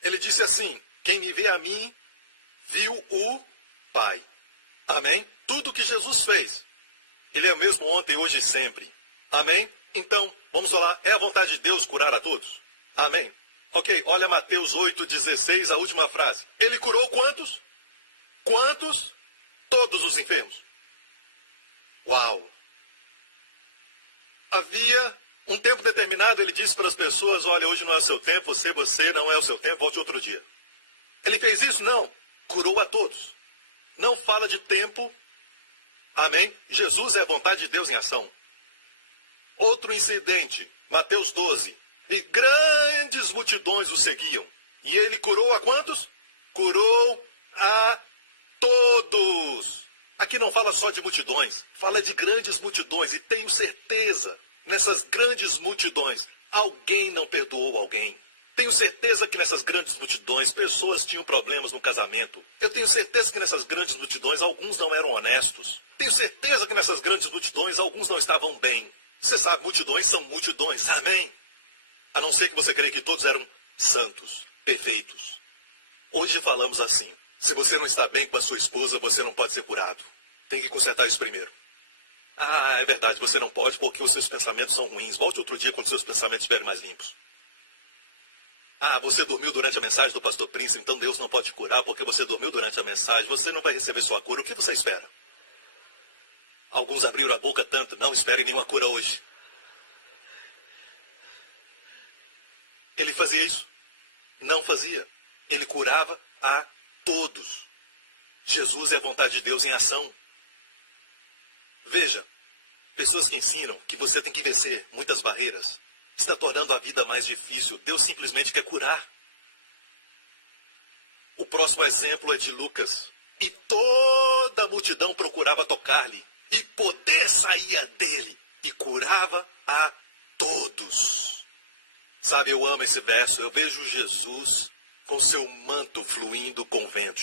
Ele disse assim: quem me vê a mim, viu o Pai. Amém? Tudo que Jesus fez, Ele é o mesmo ontem, hoje e sempre. Amém? Então, vamos falar, é a vontade de Deus curar a todos? Amém? Ok, olha Mateus 8,16, a última frase. Ele curou quantos? Quantos? Todos os enfermos. Uau! Havia um tempo determinado, ele disse para as pessoas: olha, hoje não é o seu tempo, você não é o seu tempo, volte outro dia. Ele fez isso? Não. Curou a todos. Não fala de tempo. Amém? Jesus é a vontade de Deus em ação. Outro incidente, Mateus 12. E grandes multidões o seguiam. E ele curou a quantos? Curou a todos. Aqui não fala só de multidões, fala de grandes multidões. E tenho certeza, nessas grandes multidões, alguém não perdoou alguém. Tenho certeza que nessas grandes multidões, pessoas tinham problemas no casamento. Eu tenho certeza que nessas grandes multidões, alguns não eram honestos. Tenho certeza que nessas grandes multidões, alguns não estavam bem. Você sabe, multidões são multidões. Amém? A não ser que você creia que todos eram santos, perfeitos. Hoje falamos assim: se você não está bem com a sua esposa, você não pode ser curado. Tem que consertar isso primeiro. É verdade, você não pode porque os seus pensamentos são ruins. Volte outro dia quando os seus pensamentos estiverem mais limpos. Ah, você dormiu durante a mensagem do pastor Prince, então Deus não pode te curar porque você dormiu durante a mensagem. Você não vai receber sua cura. O que você espera? Alguns abriram a boca tanto, não esperem nenhuma cura hoje. Ele fazia isso? Não fazia. Ele curava a todos. Jesus é a vontade de Deus em ação. Veja, pessoas que ensinam que você tem que vencer muitas barreiras está tornando a vida mais difícil. Deus simplesmente quer curar. O próximo exemplo é de Lucas. E toda a multidão procurava tocar-lhe, e poder saía dele, e curava a todos. Sabe, eu amo esse verso. Eu vejo Jesus com seu manto fluindo com vento.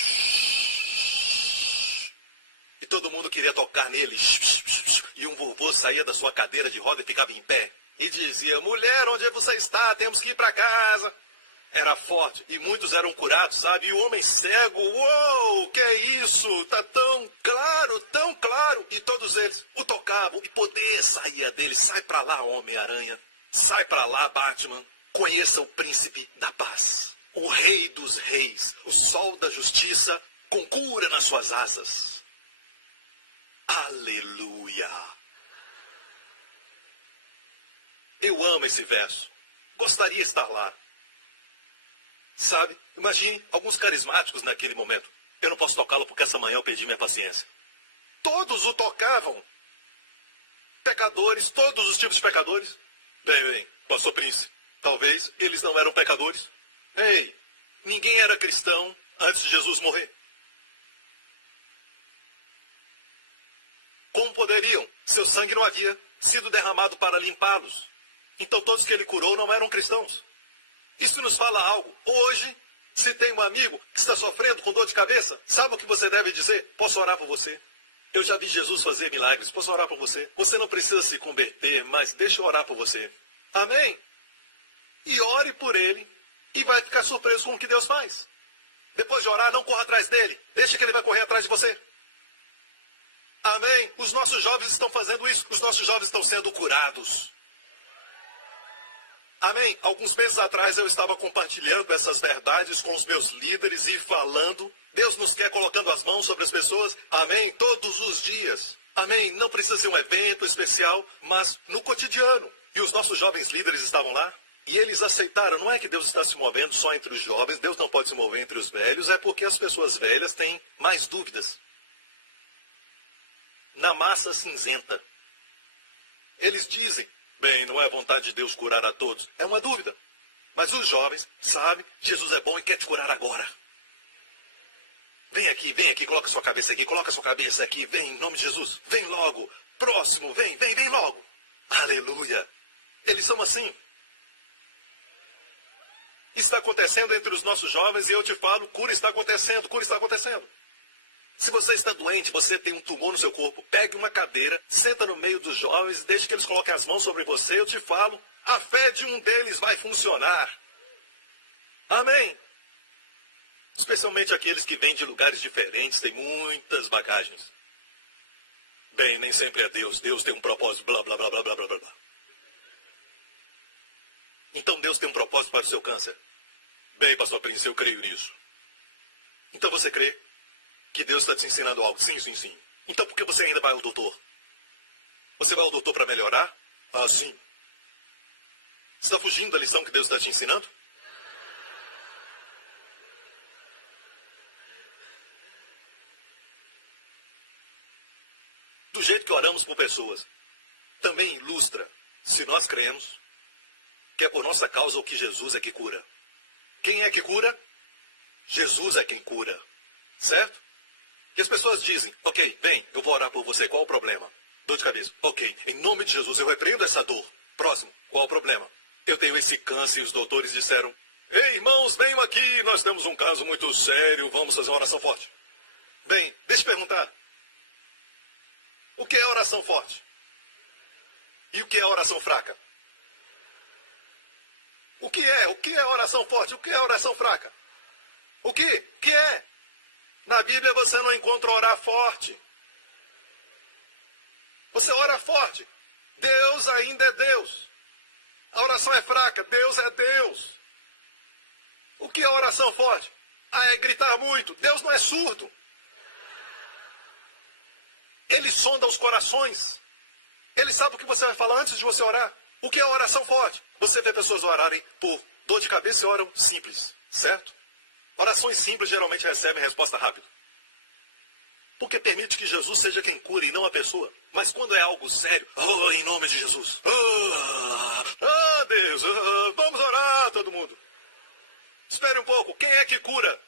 E todo mundo queria tocar nele. E um vovô saía da sua cadeira de roda e ficava em pé. E dizia, mulher, onde você está? Temos que ir para casa. Era forte. E muitos eram curados, sabe? E o homem cego, uou, que é isso? Tá tão claro, tão claro. E todos eles o tocavam e poder saía dele. Sai para lá, Homem-Aranha. Sai para lá, Batman. Conheça o príncipe da paz. O rei dos reis. O sol da justiça com cura nas suas asas. Aleluia. Eu amo esse verso. Gostaria de estar lá. Sabe? Imagine alguns carismáticos naquele momento. Eu não posso tocá-lo porque essa manhã eu perdi minha paciência. Todos o tocavam. Pecadores, todos os tipos de pecadores. Bem, pastor Prince, talvez eles não eram pecadores. Ei, ninguém era cristão antes de Jesus morrer. Como poderiam? Seu sangue não havia sido derramado para limpá-los. Então todos que ele curou não eram cristãos. Isso nos fala algo. Hoje, se tem um amigo que está sofrendo com dor de cabeça, sabe o que você deve dizer? Posso orar por você? Eu já vi Jesus fazer milagres. Posso orar por você? Você não precisa se converter, mas deixa eu orar por você. Amém? E ore por ele e vai ficar surpreso com o que Deus faz. Depois de orar, não corra atrás dele. Deixa que ele vai correr atrás de você. Amém? Os nossos jovens estão fazendo isso. Os nossos jovens estão sendo curados. Amém? Alguns meses atrás eu estava compartilhando essas verdades com os meus líderes e falando. Deus nos quer colocando as mãos sobre as pessoas. Amém? Todos os dias. Amém? Não precisa ser um evento especial, mas no cotidiano. E os nossos jovens líderes estavam lá. E eles aceitaram. Não é que Deus está se movendo só entre os jovens. Deus não pode se mover entre os velhos. É porque as pessoas velhas têm mais dúvidas. Na massa cinzenta. Eles dizem, bem, não é vontade de Deus curar a todos. É uma dúvida. Mas os jovens sabem, Jesus é bom e quer te curar agora. Vem aqui, coloca sua cabeça aqui, vem, em nome de Jesus. Vem logo, próximo, vem logo. Aleluia. Eles são assim. Está acontecendo entre os nossos jovens e eu te falo, cura está acontecendo. Se você está doente, você tem um tumor no seu corpo, pegue uma cadeira, senta no meio dos jovens, deixe que eles coloquem as mãos sobre você, eu te falo, a fé de um deles vai funcionar. Amém? Especialmente aqueles que vêm de lugares diferentes, têm muitas bagagens. Bem, nem sempre é Deus. Deus tem um propósito, blá, blá, blá, blá, blá, blá, blá. Então Deus tem um propósito para o seu câncer. Bem, pastor Prince, eu creio nisso. Então você crê que Deus está te ensinando algo? Sim. Então por que você ainda vai ao doutor? Você vai ao doutor para melhorar? Ah, sim. Você está fugindo da lição que Deus está te ensinando? Do jeito que oramos por pessoas, também ilustra, se nós cremos, que é por nossa causa o que Jesus é que cura. Quem é que cura? Jesus é quem cura. Certo? E as pessoas dizem, ok, bem, eu vou orar por você, qual o problema? Dor de cabeça. Ok, em nome de Jesus eu repreendo essa dor. Próximo, qual o problema? Eu tenho esse câncer e os doutores disseram, ei, irmãos, venham aqui, nós temos um caso muito sério, vamos fazer uma oração forte. Bem, deixa eu perguntar. O que é oração forte? E o que é oração fraca? O que é oração forte? O que é oração fraca? O que é? Na Bíblia você não encontra orar forte. Você ora forte. Deus ainda é Deus. A oração é fraca. Deus é Deus. O que é oração forte? Ah, é gritar muito. Deus não é surdo. Ele sonda os corações. Ele sabe o que você vai falar antes de você orar. O que é oração forte? Você vê pessoas orarem por dor de cabeça e oram simples, certo? Orações simples geralmente recebem resposta rápida. Porque permite que Jesus seja quem cure e não a pessoa. Mas quando é algo sério, oh, em nome de Jesus. Deus, vamos orar todo mundo. Espere um pouco, quem é que cura?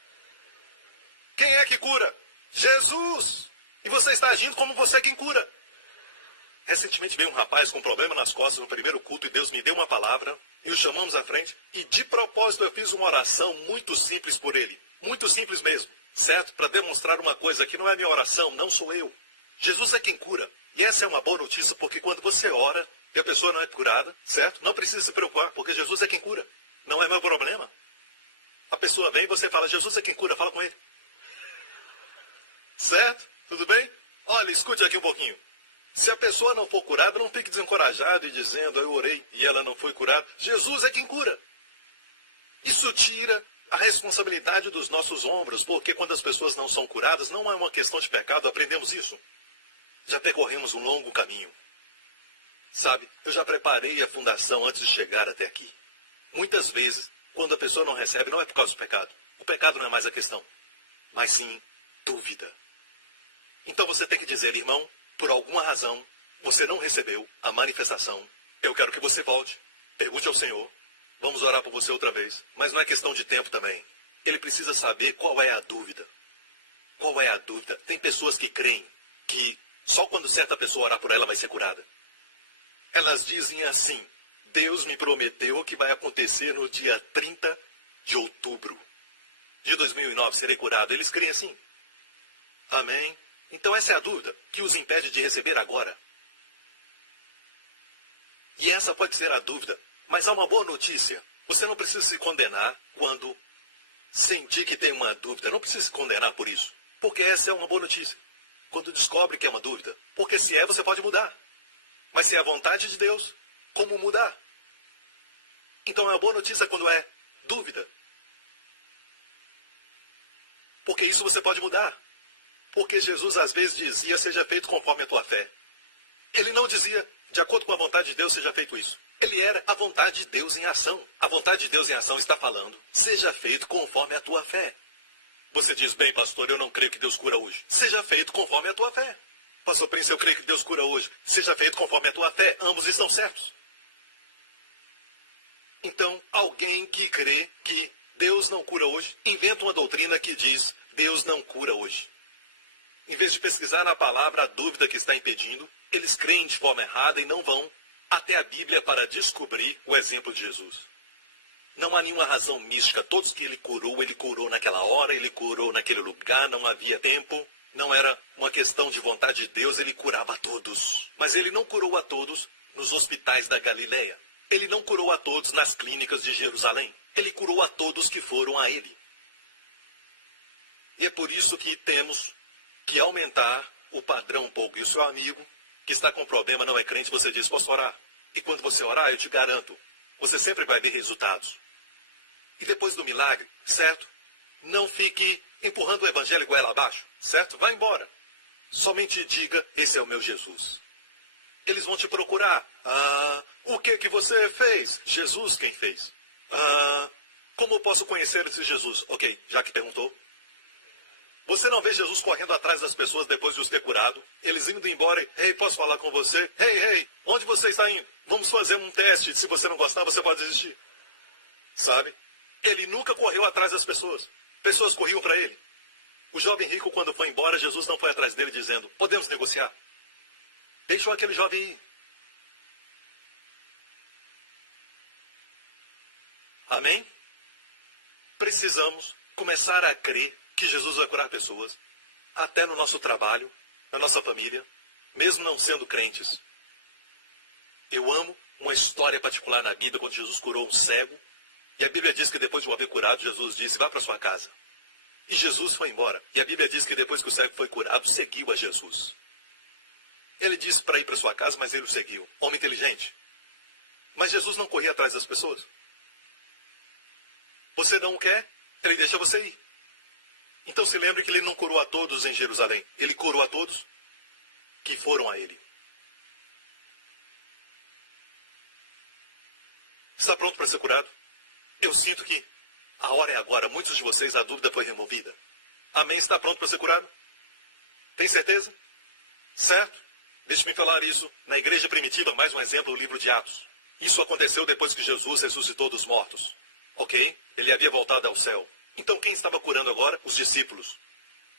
Quem é que cura? Jesus! E você está agindo como você é quem cura. Recentemente veio um rapaz com problema nas costas no primeiro culto e Deus me deu uma palavra e o chamamos à frente. E de propósito eu fiz uma oração muito simples por ele. Muito simples mesmo, certo? Para demonstrar uma coisa que não é minha oração, não sou eu. Jesus é quem cura. E essa é uma boa notícia porque quando você ora e a pessoa não é curada, certo? Não precisa se preocupar porque Jesus é quem cura. Não é meu problema. A pessoa vem e você fala, Jesus é quem cura, fala com ele. Certo? Tudo bem? Olha, escute aqui um pouquinho. Se a pessoa não for curada, não fique desencorajado e dizendo, eu orei e ela não foi curada. Jesus é quem cura. Isso tira a responsabilidade dos nossos ombros, porque quando as pessoas não são curadas, não é uma questão de pecado, aprendemos isso. Já percorremos um longo caminho. Sabe, eu já preparei a fundação antes de chegar até aqui. Muitas vezes, quando a pessoa não recebe, não é por causa do pecado. O pecado não é mais a questão, mas sim dúvida. Então você tem que dizer, irmão, por alguma razão, você não recebeu a manifestação. Eu quero que você volte, pergunte ao Senhor, vamos orar por você outra vez. Mas não é questão de tempo também. Ele precisa saber qual é a dúvida. Qual é a dúvida? Tem pessoas que creem que só quando certa pessoa orar por ela vai ser curada. Elas dizem assim, Deus me prometeu que vai acontecer no dia 30 de outubro de 2009, serei curado. Eles creem assim. Amém? Então essa é a dúvida que os impede de receber agora. E essa pode ser a dúvida. Mas há uma boa notícia. Você não precisa se condenar quando sentir que tem uma dúvida. Não precisa se condenar por isso. Porque essa é uma boa notícia. Quando descobre que é uma dúvida. Porque se é, você pode mudar. Mas se é a vontade de Deus, como mudar? Então é uma boa notícia quando é dúvida. Porque isso você pode mudar. Porque Jesus às vezes dizia, seja feito conforme a tua fé. Ele não dizia, de acordo com a vontade de Deus, seja feito isso. Ele era a vontade de Deus em ação. A vontade de Deus em ação está falando, seja feito conforme a tua fé. Você diz, bem, pastor, eu não creio que Deus cura hoje. Seja feito conforme a tua fé. Pastor Prince, eu creio que Deus cura hoje. Seja feito conforme a tua fé. Ambos estão certos. Então, alguém que crê que Deus não cura hoje, inventa uma doutrina que diz, Deus não cura hoje. Em vez de pesquisar na palavra a dúvida que está impedindo, eles creem de forma errada e não vão até a Bíblia para descobrir o exemplo de Jesus. Não há nenhuma razão mística. Todos que ele curou naquela hora, ele curou naquele lugar, não havia tempo. Não era uma questão de vontade de Deus, ele curava a todos. Mas ele não curou a todos nos hospitais da Galileia. Ele não curou a todos nas clínicas de Jerusalém. Ele curou a todos que foram a ele. E é por isso que temos que aumentar o padrão um pouco. E o seu amigo que está com problema não é crente, você diz, posso orar? E quando você orar, eu te garanto, você sempre vai ver resultados. E depois do milagre, certo? Não fique empurrando o evangelho goela abaixo, certo? Vá embora. Somente diga, esse é o meu Jesus. Eles vão te procurar. O que você fez? Jesus quem fez. Como eu posso conhecer esse Jesus? Ok, já que perguntou. Você não vê Jesus correndo atrás das pessoas depois de os ter curado? Eles indo embora e, ei, posso falar com você? Ei, onde você está indo? Vamos fazer um teste. Se você não gostar, você pode desistir. Sabe? Ele nunca correu atrás das pessoas. Pessoas corriam para ele. O jovem rico, quando foi embora, Jesus não foi atrás dele dizendo, podemos negociar. Deixou aquele jovem ir. Amém? Precisamos começar a crer que Jesus vai curar pessoas, até no nosso trabalho, na nossa família, mesmo não sendo crentes. Eu amo uma história particular na Bíblia, quando Jesus curou um cego, e a Bíblia diz que depois de o haver curado, Jesus disse, vá para sua casa. E Jesus foi embora. E a Bíblia diz que depois que o cego foi curado, seguiu a Jesus. Ele disse para ir para sua casa, mas ele o seguiu. Homem inteligente. Mas Jesus não corria atrás das pessoas. Você não quer, ele deixa você ir. Então se lembre que ele não curou a todos em Jerusalém. Ele curou a todos que foram a ele. Está pronto para ser curado? Eu sinto que a hora é agora. Muitos de vocês, a dúvida foi removida. Amém? Está pronto para ser curado? Tem certeza? Certo? Deixe-me falar isso. Na igreja primitiva, mais um exemplo, o livro de Atos. Isso aconteceu depois que Jesus ressuscitou dos mortos. Ok? Ele havia voltado ao céu. Então quem estava curando agora? Os discípulos.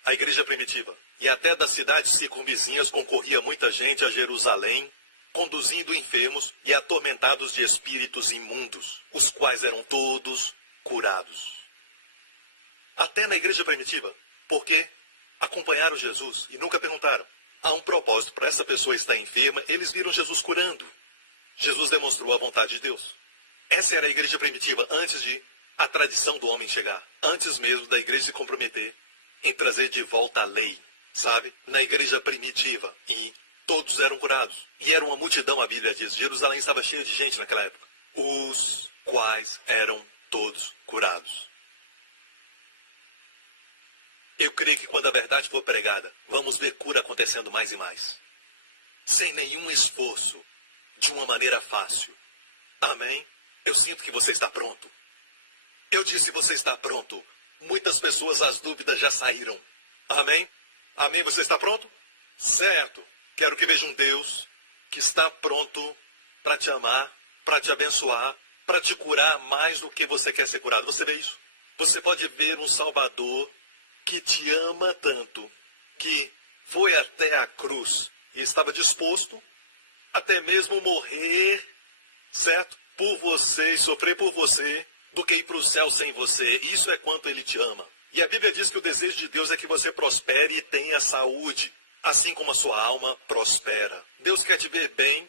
A igreja primitiva. E até das cidades circunvizinhas concorria muita gente a Jerusalém, conduzindo enfermos e atormentados de espíritos imundos, os quais eram todos curados. Até na igreja primitiva. Porque acompanharam Jesus e nunca perguntaram. Há um propósito para essa pessoa estar enferma, eles viram Jesus curando. Jesus demonstrou a vontade de Deus. Essa era a igreja primitiva antes de a tradição do homem chegar. Antes mesmo da igreja se comprometer em trazer de volta a lei. Sabe? Na igreja primitiva. E todos eram curados. E era uma multidão, a Bíblia diz. Jerusalém estava cheia de gente naquela época. Os quais eram todos curados. Eu creio que quando a verdade for pregada, vamos ver cura acontecendo mais e mais. Sem nenhum esforço. De uma maneira fácil. Amém? Eu sinto que você está pronto. Eu disse você está pronto. Muitas pessoas, as dúvidas já saíram. Amém? Amém? Você está pronto? Certo. Quero que veja um Deus que está pronto para te amar, para te abençoar, para te curar mais do que você quer ser curado. Você vê isso? Você pode ver um Salvador que te ama tanto, que foi até a cruz e estava disposto até mesmo morrer, certo? Por você e sofrer por você, do que ir para o céu sem você. Isso é quanto ele te ama. E a Bíblia diz que o desejo de Deus é que você prospere e tenha saúde, assim como a sua alma prospera. Deus quer te ver bem.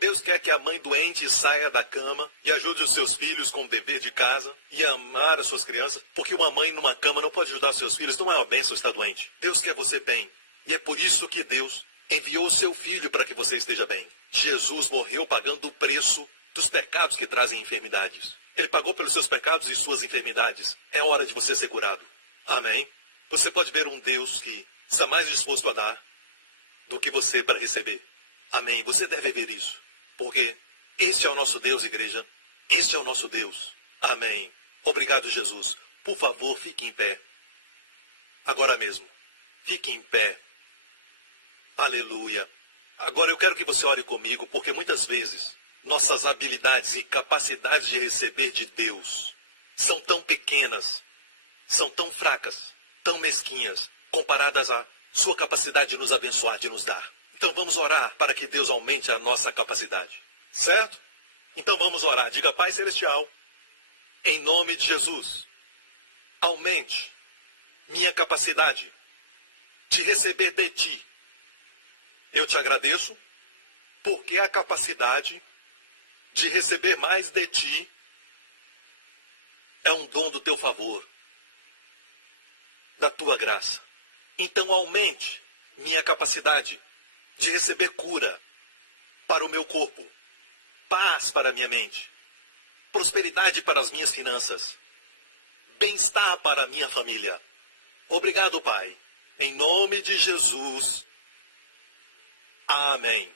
Deus quer que a mãe doente saia da cama e ajude os seus filhos com o dever de casa e amar as suas crianças, porque uma mãe numa cama não pode ajudar os seus filhos, não é uma bênção estar doente. Deus quer você bem. E é por isso que Deus enviou o seu filho para que você esteja bem. Jesus morreu pagando o preço dos pecados que trazem enfermidades. Ele pagou pelos seus pecados e suas enfermidades. É hora de você ser curado. Amém? Você pode ver um Deus que está mais disposto a dar do que você para receber. Amém? Você deve ver isso. Porque este é o nosso Deus, igreja. Este é o nosso Deus. Amém. Obrigado, Jesus. Por favor, fique em pé. Agora mesmo. Fique em pé. Aleluia. Agora eu quero que você ore comigo, porque muitas vezes nossas habilidades e capacidades de receber de Deus são tão pequenas, são tão fracas, tão mesquinhas, comparadas à sua capacidade de nos abençoar, de nos dar. Então vamos orar para que Deus aumente a nossa capacidade. Certo? Então vamos orar. Diga, Pai Celestial, em nome de Jesus, aumente minha capacidade de receber de Ti. Eu te agradeço porque a capacidade de receber mais de Ti é um dom do Teu favor, da Tua graça. Então aumente minha capacidade de receber cura para o meu corpo, paz para a minha mente, prosperidade para as minhas finanças, bem-estar para a minha família. Obrigado, Pai. Em nome de Jesus. Amém.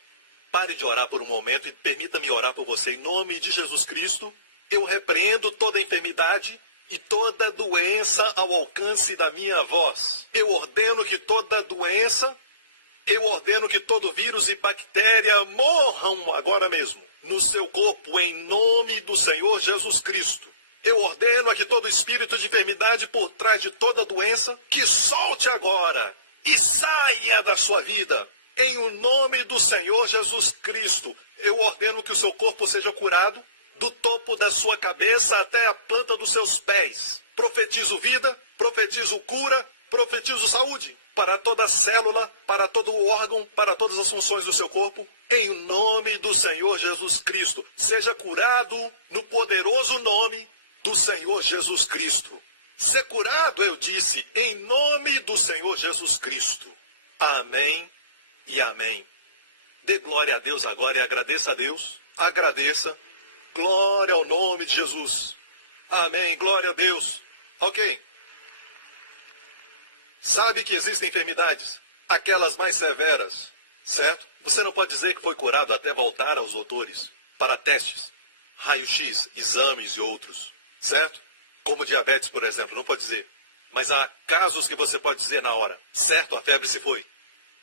Pare de orar por um momento e permita-me orar por você. Em nome de Jesus Cristo, eu repreendo toda enfermidade e toda doença ao alcance da minha voz. Eu ordeno que toda doença, eu ordeno que todo vírus e bactéria morram agora mesmo no seu corpo, em nome do Senhor Jesus Cristo. Eu ordeno a que todo espírito de enfermidade por trás de toda doença, que solte agora e saia da sua vida. Em o nome do Senhor Jesus Cristo, eu ordeno que o seu corpo seja curado, do topo da sua cabeça até a planta dos seus pés. Profetizo vida, profetizo cura, profetizo saúde para toda célula, para todo órgão, para todas as funções do seu corpo. Em nome do Senhor Jesus Cristo, seja curado no poderoso nome do Senhor Jesus Cristo. Ser curado, eu disse, em nome do Senhor Jesus Cristo. Amém e amém. Dê glória a Deus agora e agradeça a Deus. Agradeça. Glória ao nome de Jesus. Amém. Glória a Deus. Ok. Sabe que existem enfermidades, aquelas mais severas, certo? Você não pode dizer que foi curado até voltar aos doutores para testes, raio-x, exames e outros, certo? Como diabetes, por exemplo, não pode dizer. Mas há casos que você pode dizer na hora, certo, a febre se foi.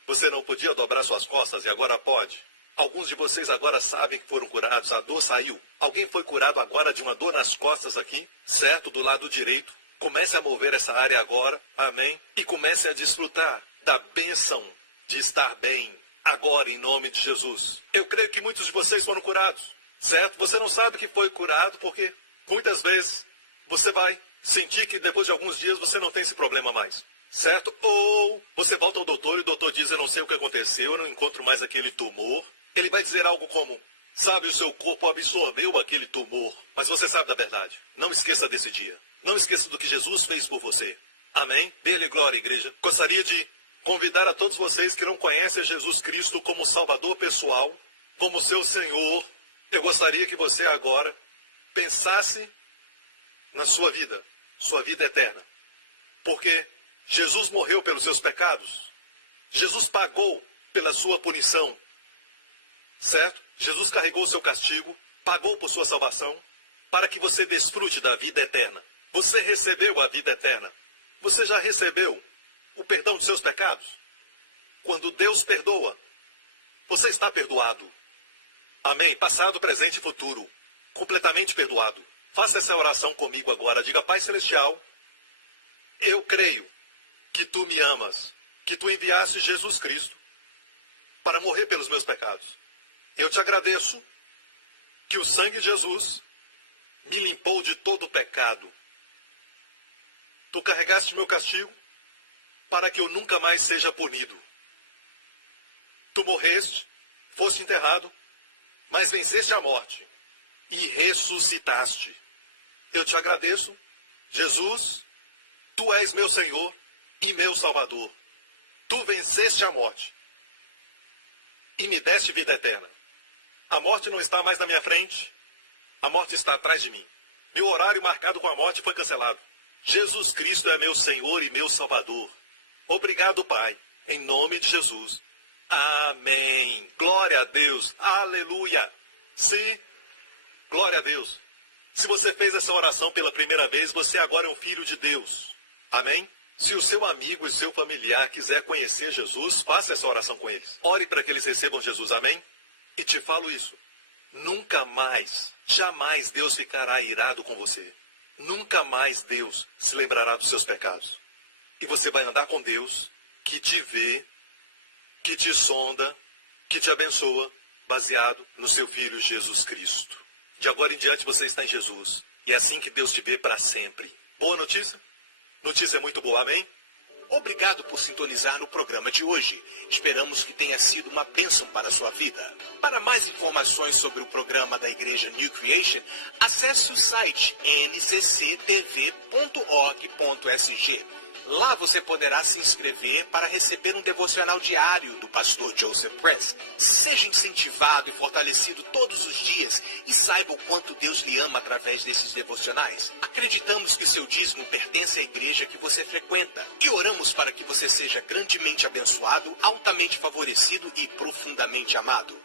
Você não podia dobrar suas costas e agora pode. Alguns de vocês agora sabem que foram curados, a dor saiu. Alguém foi curado agora de uma dor nas costas aqui, certo, do lado direito. Comece a mover essa área agora, amém? E comece a desfrutar da bênção de estar bem agora, em nome de Jesus. Eu creio que muitos de vocês foram curados, certo? Você não sabe que foi curado porque muitas vezes você vai sentir que depois de alguns dias você não tem esse problema mais, certo? Ou você volta ao doutor e o doutor diz, eu não sei o que aconteceu, eu não encontro mais aquele tumor. Ele vai dizer algo como, sabe, o seu corpo absorveu aquele tumor. Mas você sabe da verdade. Não esqueça desse dia. Não esqueça do que Jesus fez por você. Amém? Dê-lhe glória, igreja. Gostaria de convidar a todos vocês que não conhecem Jesus Cristo como Salvador pessoal, como seu Senhor. Eu gostaria que você agora pensasse na sua vida eterna. Porque Jesus morreu pelos seus pecados. Jesus pagou pela sua punição. Certo? Jesus carregou o seu castigo, pagou por sua salvação, para que você desfrute da vida eterna. Você recebeu a vida eterna. Você já recebeu o perdão dos seus pecados? Quando Deus perdoa, você está perdoado. Amém? Passado, presente e futuro. Completamente perdoado. Faça essa oração comigo agora. Diga, Pai Celestial, eu creio que Tu me amas, que Tu enviaste Jesus Cristo para morrer pelos meus pecados. Eu te agradeço que o sangue de Jesus me limpou de todo o pecado. Tu carregaste meu castigo para que eu nunca mais seja punido. Tu morreste, foste enterrado, mas venceste a morte e ressuscitaste. Eu te agradeço, Jesus, Tu és meu Senhor e meu Salvador. Tu venceste a morte e me deste vida eterna. A morte não está mais na minha frente, a morte está atrás de mim. Meu horário marcado com a morte foi cancelado. Jesus Cristo é meu Senhor e meu Salvador. Obrigado, Pai, em nome de Jesus. Amém. Glória a Deus. Aleluia. Sim, glória a Deus. Se você fez essa oração pela primeira vez, você agora é um filho de Deus. Amém? Se o seu amigo e seu familiar quiser conhecer Jesus, faça essa oração com eles. Ore para que eles recebam Jesus. Amém? E te falo isso. Nunca mais, jamais Deus ficará irado com você. Nunca mais Deus se lembrará dos seus pecados. E você vai andar com Deus, que te vê, que te sonda, que te abençoa, baseado no seu Filho Jesus Cristo. De agora em diante você está em Jesus. E é assim que Deus te vê para sempre. Boa notícia? Notícia muito boa, amém? Obrigado por sintonizar no programa de hoje. Esperamos que tenha sido uma bênção para a sua vida. Para mais informações sobre o programa da Igreja New Creation, acesse o site ncctv.org.sg. Lá você poderá se inscrever para receber um devocional diário do pastor Joseph Prince. Seja incentivado e fortalecido todos os dias e saiba o quanto Deus lhe ama através desses devocionais. Acreditamos que seu dízimo pertence à igreja que você frequenta e oramos para que você seja grandemente abençoado, altamente favorecido e profundamente amado.